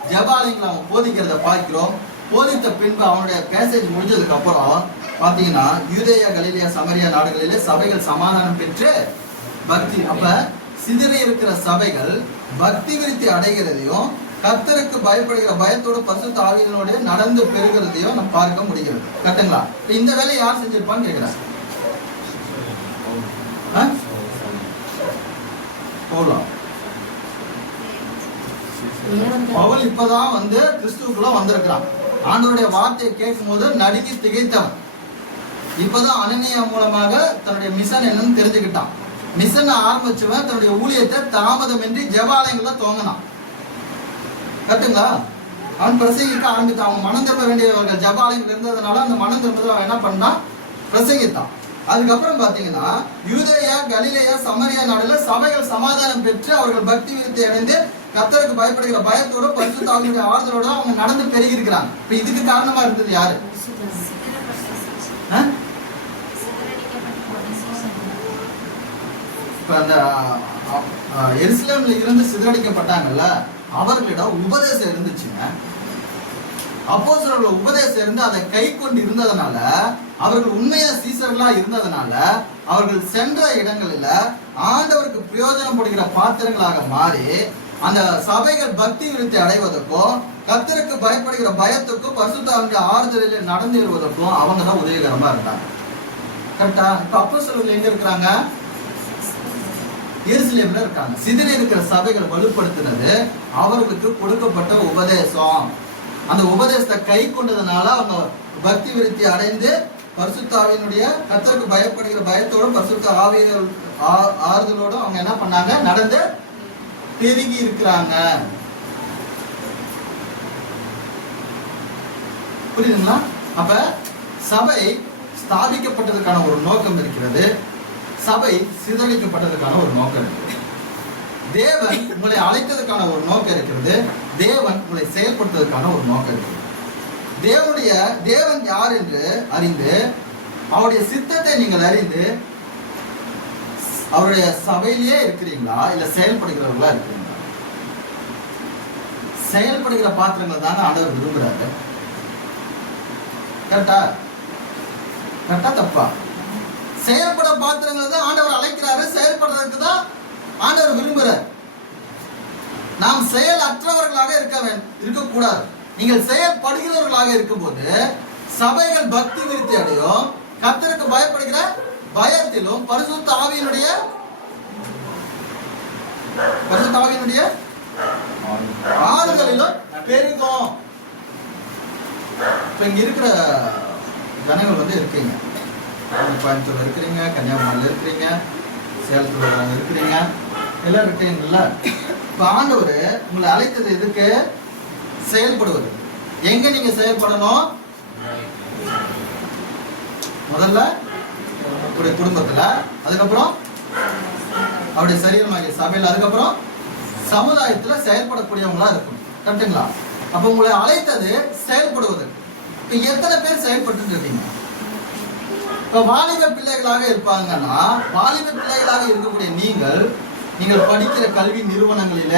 ஜெபாலயங்களை அவன் போதிக்கிறத பார்க்கிறோம். போதித்த பின்பு அவனுடைய பேசேஜ் முடிஞ்சதுக்கு அப்புறம் பாத்தீங்கன்னா யூதேயா கலிலேயா சமரியா நாடுகளிலே சபைகள் சமாதானம் பெற்று பக்தி, அப்ப சிதறி இருக்கிற சபைகள் பக்தி விருத்தி அடைகிறதையும் கர்த்தருக்கு பயப்படுகிற பயத்தோடு பரிசுத்த ஆவியினோடு நடந்து பெறுகிறதையும் நம்ம பார்க்க முடிகிறது. கரெக்டுங்களா? இந்த வேலையை யார் செஞ்சிருப்பான்னு கேட்கிறார். பவுல் இப்பதான் வந்து கிறிஸ்துவுக்குள்ள வந்திருக்கிறான். ஆண்டவருடைய வார்த்தையை கேட்கும் போது நடுங்கி திகைத்தவன். இப்பதான் அனனியா மூலமாக தன்னுடைய மிஷன் என்னன்னு தெரிஞ்சுக்கிட்டான். மிஷனை ஆரம்பிச்சவன் தன்னுடைய ஊழியத்தை தாமதமின்றி ஜெபாலயங்கள்ல துவங்கினான். கரெக்டுங்களா? அவன் பிரசங்கிக்க ஆரம்பித்தான். அவன் மனம் திரும்ப வேண்டியவர்கள் ஜெபாலயங்கள் இருந்ததுனால அந்த மனம் திரும்புதல் அவன் என்ன பண்ணான்? பிரசங்கித்தான். அதுக்கப்புறம் பாத்தீங்கன்னா யூதேயா கலிலேயா சமரியா நாடுல சபைகள் சமாதானம் பெற்று அவர்கள் பக்தி விருத்தி அடைந்து கர்த்தருக்கு பயப்படுகிற பயத்தோட பரிசுத்த ஆவியினுடைய ஆறுதலோட அவங்க நடந்து பெருகி இருக்கிறாங்க. இப்ப இதுக்கு காரணமா இருந்தது யாரு? இப்ப அந்த எருசலேம்ல இருந்து சிதறடிக்கப்பட்டாங்கல்ல, அவர்களிடம் உபதேசம் இருந்துச்சுங்க. அப்போஸ்தலர்கள் உபதேசம் இருந்து அதை கை கொண்டு இருந்ததுனால, அவர்கள் உண்மையா சீசர்களா இருந்ததுனால, அவர்கள் சென்ற இடங்களில் ஆண்டவருக்கு பிரயோஜனப்படுகிற பாத்திரங்களாக மாறி அந்த சபைகள் பக்தி விருத்தி அடைவதற்கும் கர்த்தருக்கு பயப்படுகிற பயத்துக்கும் பரிசுத்த ஆவியுடைய ஆறுதலில் நடந்து வருவதற்கும் அவங்க தான் உதவிகரமா இருந்தாங்க. கரெக்டா? இப்ப அப்போஸ்தலர்கள் எங்க இருக்கிறாங்க? எருசலேம்ல இருக்காங்க. சிதறி இருக்கிற சபைகள் வலுப்படுத்தினது அவர்களுக்கு கொடுக்கப்பட்ட உபதேசம். அந்த உபதேசத்தை கை கொண்டதுனால அவங்க பக்தி விருத்தி அடைந்து பரிசுத்த ஆவியினுடைய கர்த்தருக்கு பயப்படுகிற பயத்தோடும் பரிசுத்த ஆவியல் ஆறுதலோடும் அவங்க என்ன பண்ணாங்க? நடந்து பெருகி இருக்கிறாங்க. புரியுதுங்களா? அப்ப சபை ஸ்தாபிக்கப்பட்டதுக்கான ஒரு நோக்கம் இருக்கிறது. சபை சிதறடிக்கப்பட்டதுக்கான ஒரு நோக்கம் இருக்கிறது. தேவன் உங்களை அழைத்ததுக்கான ஒரு நோக்கம் இருக்கிறது. தேவன் உங்களை செயல்படுத்துவதற்கான ஒரு நோக்கம் இருக்கிறது. தேவன் யார் என்று அறிந்து அவருடைய சித்தத்தை நீங்கள் அறிந்து அவருடைய சபையிலேயே இருக்கிறீங்களா, இல்ல செயல்படுகிறவர்களா இருக்கிறீங்களா? செயல்படுகிற பாத்திரங்கள் தானே ஆண்டவர் விரும்புறாரு. கரெக்டா? கரெக்டா தப்பா? செயல்பட பாத்திரங்கள் தான் ஆண்டவர் அழைக்கிறாரு. செயல்படுறதுக்கு தான் ஆண்டவர் விரும்புறார். நாம் செயல் அற்றவர்களாக இருக்கக்கூடாது. நீங்கள் செயல்படுகிறவர்களாக இருக்கும்போது சபைகள் பக்தி விருத்தி அடையும், கர்த்தருக்கு பயப்படுகிற பயத்திலும் பரிசுத்த ஆவியினுடைய ஆறுதலிலும் பெருகும். இப்ப இங்க இருக்கிற ஜனங்கள் வந்து இருக்கீங்க, கோயம்புத்தூர்ல இருக்கிறீங்க, கன்னியாகுமரியில இருக்கிறீங்க, சேலத்துல இருக்கிறீங்க, எல்லாம் இருக்கீங்கல்ல. இப்ப ஆண்டவர் உங்களை அழைத்தது எதுக்கு? செயல்படுவது. எங்க நீங்க செயல்படணும்? முதல்ல உங்களுடைய குடும்பத்துல, அதுக்கப்புறம் அவருடைய சரீரமாகிய சபையில, அதுக்கப்புறம் சமுதாயத்துல செயல்படக்கூடியவங்களா இருக்கும். கரெக்டுங்களா? அப்ப உங்களை அழைத்தது செயல்படுவது. இப்ப எத்தனை பேர் செயல்பட்டு இருக்கீங்க? இப்ப வாலிப பிள்ளைகளாக இருப்பாங்கன்னா, வாலிப பிள்ளைகளாக இருக்கக்கூடிய நீங்கள் படிக்கிற கல்வி நிறுவனங்களில,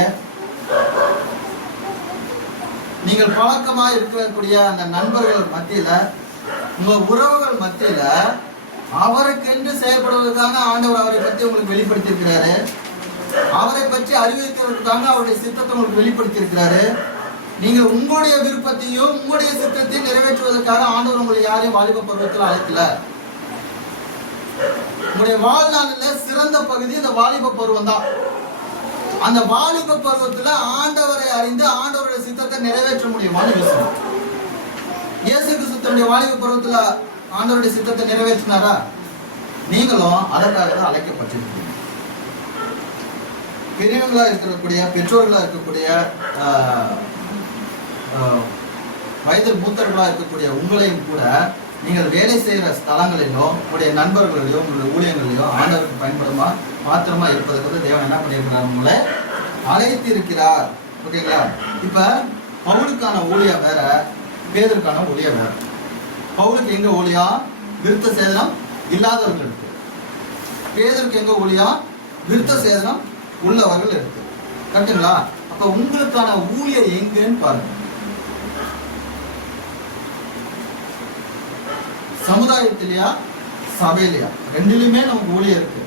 நீங்கள் பழக்கமா இருக்கக்கூடிய அந்த நண்பர்கள் மத்தியில, உங்க உறவுகள் மத்தியில அவருக்கென்று செயல்படுவதற்காக ஆண்டவர் அவரை பற்றி உங்களுக்கு வெளிப்படுத்தி இருக்கிறாரு. அவரை பற்றி அறிவிக்கிறதுக்காக அவருடைய சித்தத்தை உங்களுக்கு வெளிப்படுத்தி இருக்கிறாரு. நீங்க உங்களுடைய விருப்பத்தையும் உங்களுடைய சித்தத்தையும் நிறைவேற்றுவதற்காக ஆண்டவர் உங்களை யாரையும் வாலிப பருவத்தில் அழைக்கல. உங்களுடைய வாழ்நாளில் சிறந்த பகுதி இந்த வாலிப பருவம் தான். அந்த வாலிப பருவத்துல ஆண்டவரை அறிந்து ஆண்டவருடைய சித்தத்தை நிறைவேற்ற முடியுமான்னு யோசிக்கணும். இயேசு கிறிஸ்துவினுடைய வாலிப பருவத்துல ஆண்டவருடைய சித்தத்தை நிறைவேற்றினாரா? நீங்களும் அதற்காக தான் அழைக்கப்பட்டிருக்கீங்க. பெரியவங்களா இருக்கக்கூடிய, பெற்றோர்களா இருக்கக்கூடிய, வயதில் மூத்தர்களா இருக்கக்கூடிய உங்களையும் கூட நீங்கள் வேலை செய்கிற ஸ்தலங்களிலோ, உங்களுடைய நண்பர்களிலோ, உங்களுடைய ஊழியங்களிலோ ஆண்டவருக்கு பயன்படுமா பாத்திரமா இருப்பதற்கு தேவன் என்ன பண்ணியிருக்கிறார்? உங்களை அழைத்து இருக்கிறார். ஓகேங்களா? இப்ப பவுலுக்கான ஊழியம் வேற, பேதருக்கான ஊழியம் வேற. பவுலுக்கு எங்க ஊழியம்? விருத்த சேதனம் இல்லாதவர்களுக்கு. பேதருக்கு எங்க ஊழியம்? விருத்த சேதனம் உள்ளவர்கள் இருக்கு. கரெக்டுங்களா? அப்ப உங்களுக்கான ஊழியர் எங்கன்னு பாருங்க. சமுதாயத்திலயா சபையிலையா? ரெண்டிலுமே நமக்கு ஊழியர் இருக்கு.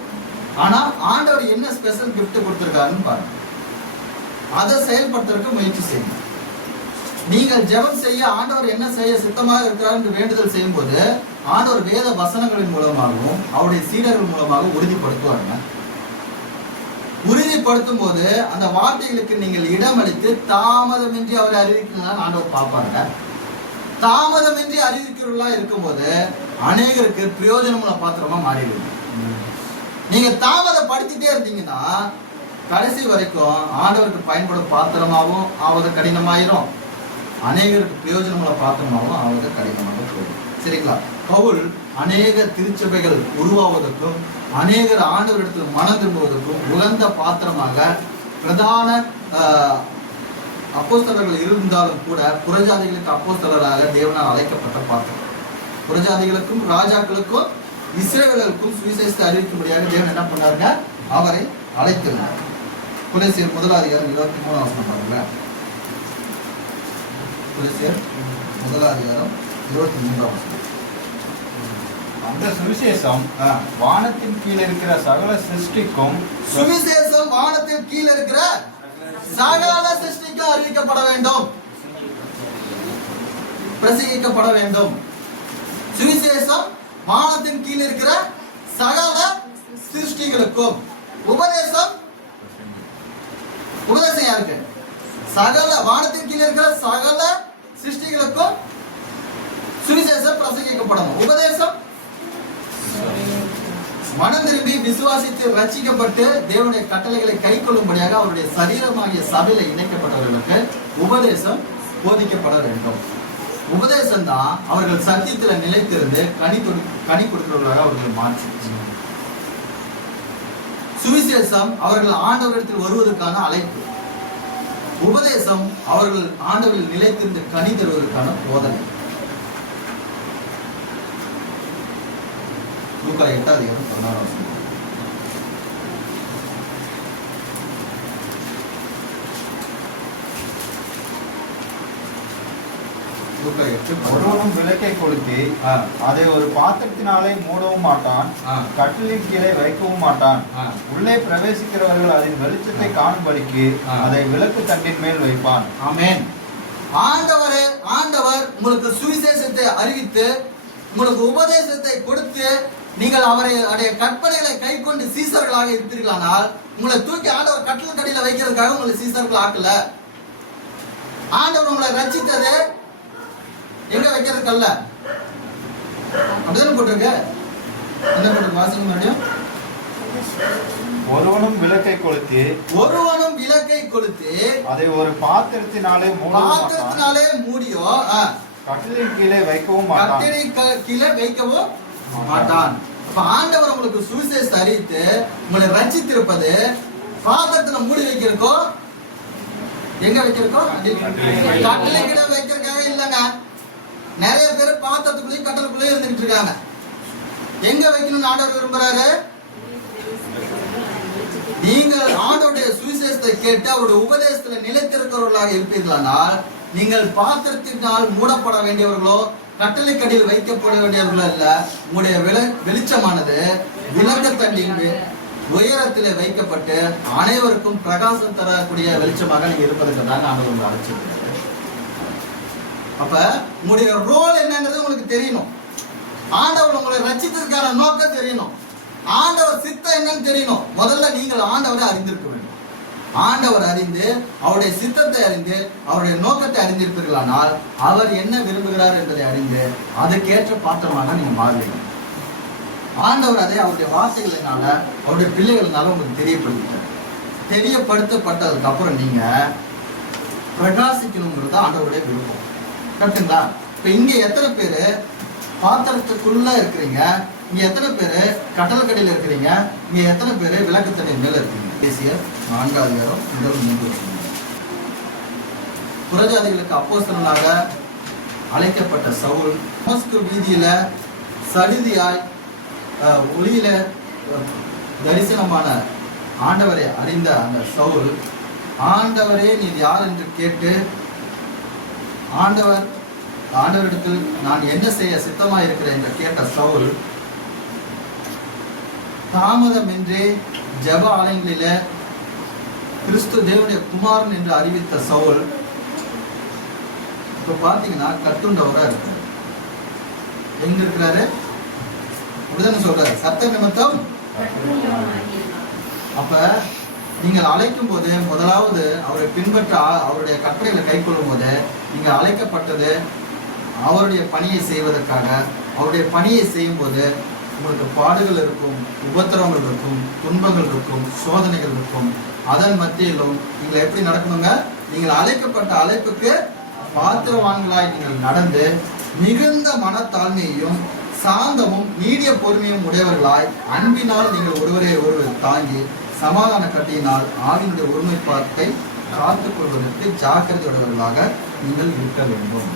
ஆனா ஆண்டவர் என்ன ஸ்பெஷல் கிஃப்ட் கொடுத்திருக்காருன்னு பாருங்க. அதை செயல்படுத்துறதுக்கு முயற்சி செய்யுங்க. நீங்கள் ஜெபம் செய்ய ஆண்டவர் என்ன செய்ய சித்தமாக இருக்கிறார் என்று வேண்டுதல் செய்யும் போது ஆண்டவர் வேத வசனங்களின் மூலமாகவும் அவருடைய சீடர்கள் மூலமாக உறுதிப்படுத்துவாங்க. உறுதிப்படுத்தும் போது அந்த வார்த்தைகளுக்கு நீங்கள் இடமளித்து தாமதமின்றி அவரை அறிவிக்கிறதுனால ஆண்டவர் பார்ப்பாங்க. தாமதமின்றி அறிவிக்கிறவர்களா இருக்கும்போது அநேகருக்கு பிரயோஜனமுள்ள பாத்திரமா மாறிடுங்க. நீங்க தாமதப்படுத்திட்டே இருந்தீங்கன்னா கடைசி வரைக்கும் ஆண்டவருக்கு பயன்படும் பாத்திரமாகவும் ஆவது கடினமாயிரும், அநேகருக்கு பிரயோஜனமுள்ள பாத்திரமாகவும் ஆவது கடினமாக போயிடும். சரிங்களா? பவுல் அநேக திருச்சபைகள் உருவாவதற்கும் அநேகர் ஆண்டவரிடத்தில் மனம் திரும்புவதற்கும் உகந்த பாத்திரமாக பிரதான அப்போஸ்தலர்கள் இருந்தாலும் கூட புறஜாதிகளுக்கு அப்போஸ்தலராக தேவனால் அழைக்கப்பட்ட பாத்திரம். புறஜாதிகளுக்கும் ராஜாக்களுக்கும் இஸ்ரவேலருக்கும் சுவிசேஷத்தை அறிவிக்கும்படியாக தேவன் என்ன பண்ணாருங்க? அவரை அழைத்திருந்தார். கொலோசியர் 1 23 வசனம் பாருங்க. கொலோசியர் 1 23 வசனம். அந்த சுவிசேஷம் வானத்தின் கீழே இருக்கிற சகல சிருஷ்டிக்கும், சுவிசேஷம் வானத்தின் கீழே இருக்கிற சகல சிருஷ்டிக்கும் அறிவிக்கப்பட வேண்டும், பிரசங்கிக்கப்பட வேண்டும். சுவிசேஷம் வானத்தின் கீழே இருக்கிற சகல சிருஷ்டிகளுக்கும். உபதேசம் யாருக்கு? சகல வானத்தின் கீழே இருக்கிற சகல சிருஷ்டிகளுக்கும் சுவிசேஷம் பிரசங்கிக்கப்படணும். உபதேசம் மனம் திரும்பி விசுவாசித்து ரட்சிக்கப்பட்டு தேவனுடைய கட்டளைகளை கை கொள்ளும்படியாக அவருடைய சரீரமாகிய சபையில இணைக்கப்பட்டவர்களுக்கு உபதேசம் போதிக்கப்பட வேண்டும். உபதேசம் தான் அவர்கள் சத்தியத்துல நிலைத்திருந்து கனி கொடுக்கிறவர்களாக அவர்களை மாற்றி. சுவிசேஷம் அவர்கள் ஆண்டவரிடத்தில் வருவதற்கான அழைப்பு. உபதேசம் அவர்கள் ஆண்டவரில் நிலைத்திருந்து கனி தருவதற்கான போதனை. லூக்கா 8:16. ஒருவனும் விளக்கை கொளுத்தி அதை ஒரு பாத்திரத்தினாலே மூடவும் மாட்டான், கட்டிலின் கீழே வைக்கவும் மாட்டான். உள்ளே பிரவேசிக்கிறவர்கள் அதன் வெளிச்சத்தை காணும்படிக்கு அதை விளக்கு தண்டின் மேல் வைப்பான். ஆமென். ஆண்டவர் உங்களுக்கு சுவிசேஷத்தை அறிவித்து உங்களுக்கு உபதேசத்தை கொடுத்து நீங்கள் அவருடைய கற்பனைகளை கை கொண்டு சீசர்களாக இருப்பீர்களானால் உங்களை தூக்கி ஆண்டவர் கட்டில் கடியில வைக்கிறதுக்காக உங்களை சீசர்கள் ஆக்கல. ஆண்டவர் உங்களை ரட்சித்தது எங்க வைக்கிறதுக்கல்ல. அப்படிதானே போட்டிருக்கு. என்ன போட்டிருக்கு வாசிங்க மறுபடியும். ஒருவனும் விளக்கை கொளுத்தி அதை ஒரு பாத்திரத்தினாலே மூடியோ கட்டிலின் கீழே வைக்கவும் மாட்டான். அப்ப ஆண்டவர் உங்களுக்கு சுவிசேஷத்தை அறிவித்து உங்களை ரட்சித்திருப்பது பாத்திரத்துல மூடி வைக்கிறக்கோ எங்க வைக்கிறக்கோ கட்டில கீழே வைக்கிறதுக்காக இல்லைங்க. நிறைய பேர் பாத்திரத்துக்குள்ளேயும் கட்டலுக்குள்ளேயும் இருந்துட்டு இருக்காங்க. எங்க வைக்கணும்னு ஆண்டவர் விரும்புறாரு? நீங்கள் ஆண்டவருடைய சுவிசேஷத்தை கேட்டு அவருடைய உபதேசத்துல நிலைத்திருக்கிறவர்களாக இருப்பீர்களானால் நீங்கள் பாத்திரத்தினால் மூடப்பட வேண்டியவர்களோ கட்டளைக்கடியில் வைக்கப்பட வேண்டியவர்களோ அல்ல. உங்களுடைய வெளிச்சமானது விளக்கு தண்டின் உயரத்திலே வைக்கப்பட்டு அனைவருக்கும் பிரகாசம் தரக்கூடிய வெளிச்சமாக நீங்க இருப்பதற்கு தான் ஆண்டவர் உங்களை அழைச்சிருக்காரு. அப்ப உங்களுடைய ரோல் என்னங்கிறது உங்களுக்கு தெரியணும். ஆண்டவர் உங்களை ரட்சித்ததுக்கான நோக்கம் தெரியணும். ஆண்டவர் சித்தம் என்னன்னு தெரியணும். முதல்ல நீங்கள் ஆண்டவரை அறிந்திருக்க வேண்டும். ஆண்டவர் அறிந்து அவருடைய சித்தத்தை அறிந்து அவருடைய நோக்கத்தை அறிந்திருப்பீர்களானால் அவர் என்ன விரும்புகிறார் என்பதை அறிந்து அதுக்கேற்ற பாத்திரமாக நீங்க மாறுவீங்க. ஆண்டவர் அதை அவருடைய வார்த்தைகளினால அவருடைய பிள்ளைகளினால உங்களுக்கு தெரியப்படுத்தப்பட்டதுக்கு அப்புறம் நீங்க பிரகாசிக்கணுங்கிறது ஆண்டவருடைய விருப்பம். கரெக்டுங்களா? இப்ப இங்க எத்தனை பேரு பாத்திரத்துக்குள்ள இருக்கிறீங்க? இங்க எத்தனை பேரு கட்டளக்கடியில் இருக்கிறீங்க? இங்க எத்தனை பேரு விளக்குத்தண்ணி மேல இருக்கீங்க? தேசிய 4 அதிகாரம் 3 புறஜாதிகளுக்கு அப்போஸ்தலனாக அழைக்கப்பட்ட சவுல் தமஸ்கு வீதியில சடிதியாய் ஒளியில தரிசனமான ஆண்டவரை அறிந்த அந்த சவுல், ஆண்டவரே நீர் யார் என்று கேட்டு ஆண்டவரிடத்தில் நான் என்ன செய்ய சித்தமா இருக்கிறேன் என்று கேட்ட சவுல் தாமதமின்றி ஜெப ஆலயங்களில கிறிஸ்து தேவனுடைய குமாரன் என்று அறிவித்த சவுல் இப்ப பாத்தீங்கன்னா கட்டுண்டவரா இருக்காரு. எங்க இருக்கிறாரு? அப்படிதானே சொல்றாரு, சத்த நிமித்தம். அப்ப நீங்கள் அழைக்கும் போது முதலாவது அவரை பின்பற்ற அவருடைய கட்டளைகளை கை கொள்ளும் போது நீங்க அழைக்கப்பட்டது அவருடைய பணியை செய்வதற்காக. அவருடைய பணியை செய்யும் போது உங்களுக்கு பாடுகள் இருக்கும், உபத்திரவங்கள் இருக்கும், துன்பங்கள் இருக்கும், சோதனைகள் இருக்கும். அதன் மத்தியிலும் நீங்கள் எப்படி நடக்கணுங்க? நீங்கள் அழைக்கப்பட்ட அழைப்புக்கு பாத்திரவான்களாய் நீங்கள் நடந்து மிகுந்த மனத்தாழ்மையையும் சாந்தமும் நீடிய பொறுமையும் உடையவர்களாய் அன்பினால் நீங்கள் ஒருவரை ஒருவர் தாங்கி சமாதான கட்டியினால் ஆவினுடைய ஒருமைப்பாட்டை காத்துக் கொள்வதற்கு ஜாக்கிரதையுடையவர்களாக நீங்கள் இருக்க வேண்டும்.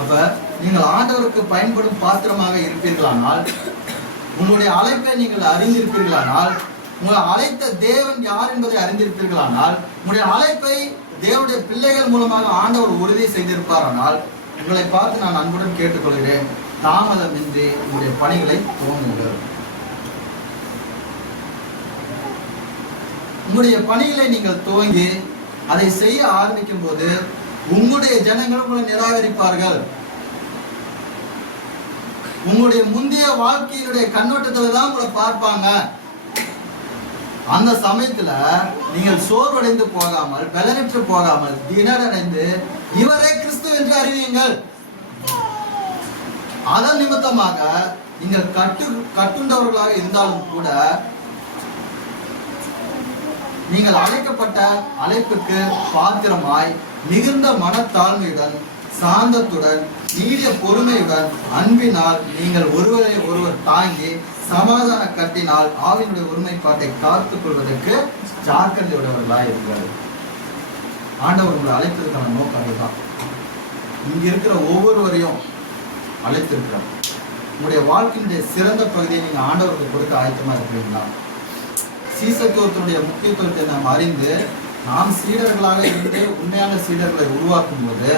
அப்ப நீங்கள் ஆண்டவருக்கு பயன்படும் பாத்திரமாக இருப்பீர்களானால், உங்களுடைய அழைப்பை நீங்கள் அறிந்திருப்பீர்களானால், உங்களை அழைத்த தேவன் யார் என்பதை அறிந்திருப்பீர்களானால், உங்களுடைய அழைப்பை தேவனுடைய பிள்ளைகள் மூலமாக ஆண்டவர் உறுதி செய்திருப்பாரானால், உங்களை பார்த்து நான் அன்புடன் கேட்டுக்கொள்கிறேன், தாமதமின்றி உங்களுடைய பணிகளை துவங்குங்கள். உங்களுடைய பணிகளை நீங்கள் துவங்கி அதை செய்ய ஆரம்பிக்கும் போது உங்களுடைய ஜனங்கள் உங்களை நிராகரிப்பார்கள். உங்களுடைய முந்தைய வாழ்க்கையினுடைய கண்ணோட்டத்துல தான் உங்களை பார்ப்பாங்க. அந்த சமயத்துல நீங்கள் சோர்வடைந்து போகாமல், பலனற்று போகாமல், திணறடைந்து இவரே கிறிஸ்து என்று அறிவியுங்கள். அதன் நிமித்தமாக நீங்கள் கட்டுண்டவர்களாக இருந்தாலும் கூட நீங்கள் அழைக்கப்பட்ட அழைப்புக்கு பாத்திரமாய் மிகுந்த மனத்தாழ்மையுடன், சாந்தத்துடன், நீடிய பொறுமையுடன், அன்பினால் நீங்கள் ஒருவரை ஒருவர் தாங்கி சமாதான கட்டினால் ஆவினுடைய ஒருமைப்பாட்டை காத்துக் கொள்வதற்கு ஜாக்கிரதையுடையவர்களாய் இருக்கிறார். ஆண்டவர் உங்களை அழைத்ததுக்கான நோக்கம் அதுதான். இங்க இருக்கிற ஒவ்வொருவரையும் அழைத்திருக்கிறார். உங்களுடைய வாழ்க்கையினுடைய சிறந்த பகுதியை நீங்க ஆண்டவருக்கு கொடுக்க ஆயத்தமா இருக்கிறீங்களா? சீசத்துவத்தினுடைய முக்கியத்துவத்தை நாம் அறிந்து நாம் சீடர்களாக இருந்து உண்மையான சீடர்களை உருவாக்கும் போது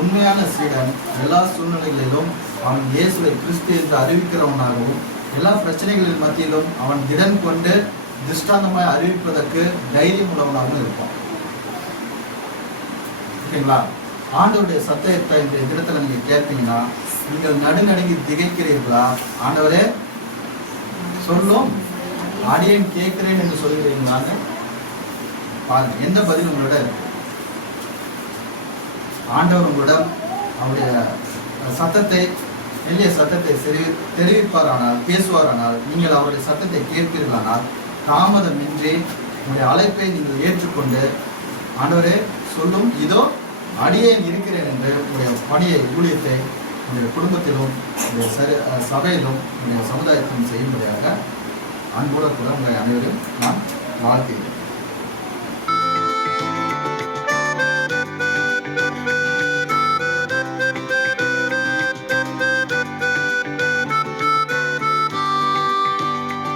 உண்மையான சீடன் எல்லா சூழ்நிலைகளிலும் அவன் இயேசுவை கிறிஸ்து என்று அறிவிக்கிறவனாகவும், எல்லா பிரச்சனைகளின் மத்தியிலும் அவன் திடன் கொண்டு திருஷ்டாந்தமாய் அறிவிப்பதற்கு தைரியம் உள்ளவனாகவும் இருப்பான். ஓகேங்களா? ஆண்டவருடைய சத்தியத்தை இந்த தினத்துல நீங்க கேட்பீங்கன்னா நீங்கள் நடுநடுங்கி திகைக்கிறீர்களா? ஆண்டவரே சொல்லும், அடியேன் கேட்கிறேன் என்று சொல்கிறீங்களான்னு பாருங்க. எந்த பதில் உங்களோட இருக்கு? ஆண்டவர் உங்களிடம் அவருடைய சத்தத்தை, எளிய சத்தத்தை தெரிவிப்பாரானால், பேசுவாரானால், நீங்கள் அவருடைய சத்தத்தை கேட்பீர்களானால், தாமதமின்றி உங்களுடைய அழைப்பை நீங்கள் ஏற்றுக்கொண்டு, ஆண்டவரே சொல்லும், இதோ அடியேன் இருக்கிறேன் என்று உங்களுடைய பணியை, ஊழியத்தை உங்களுடைய குடும்பத்திலும் உங்களுடைய சபையிலும் உங்களுடைய சமுதாயத்திலும் செய்யும்படியாக அன்போடு கூட உங்களை அனைவரும் நான் வாழ்த்துகிறேன்.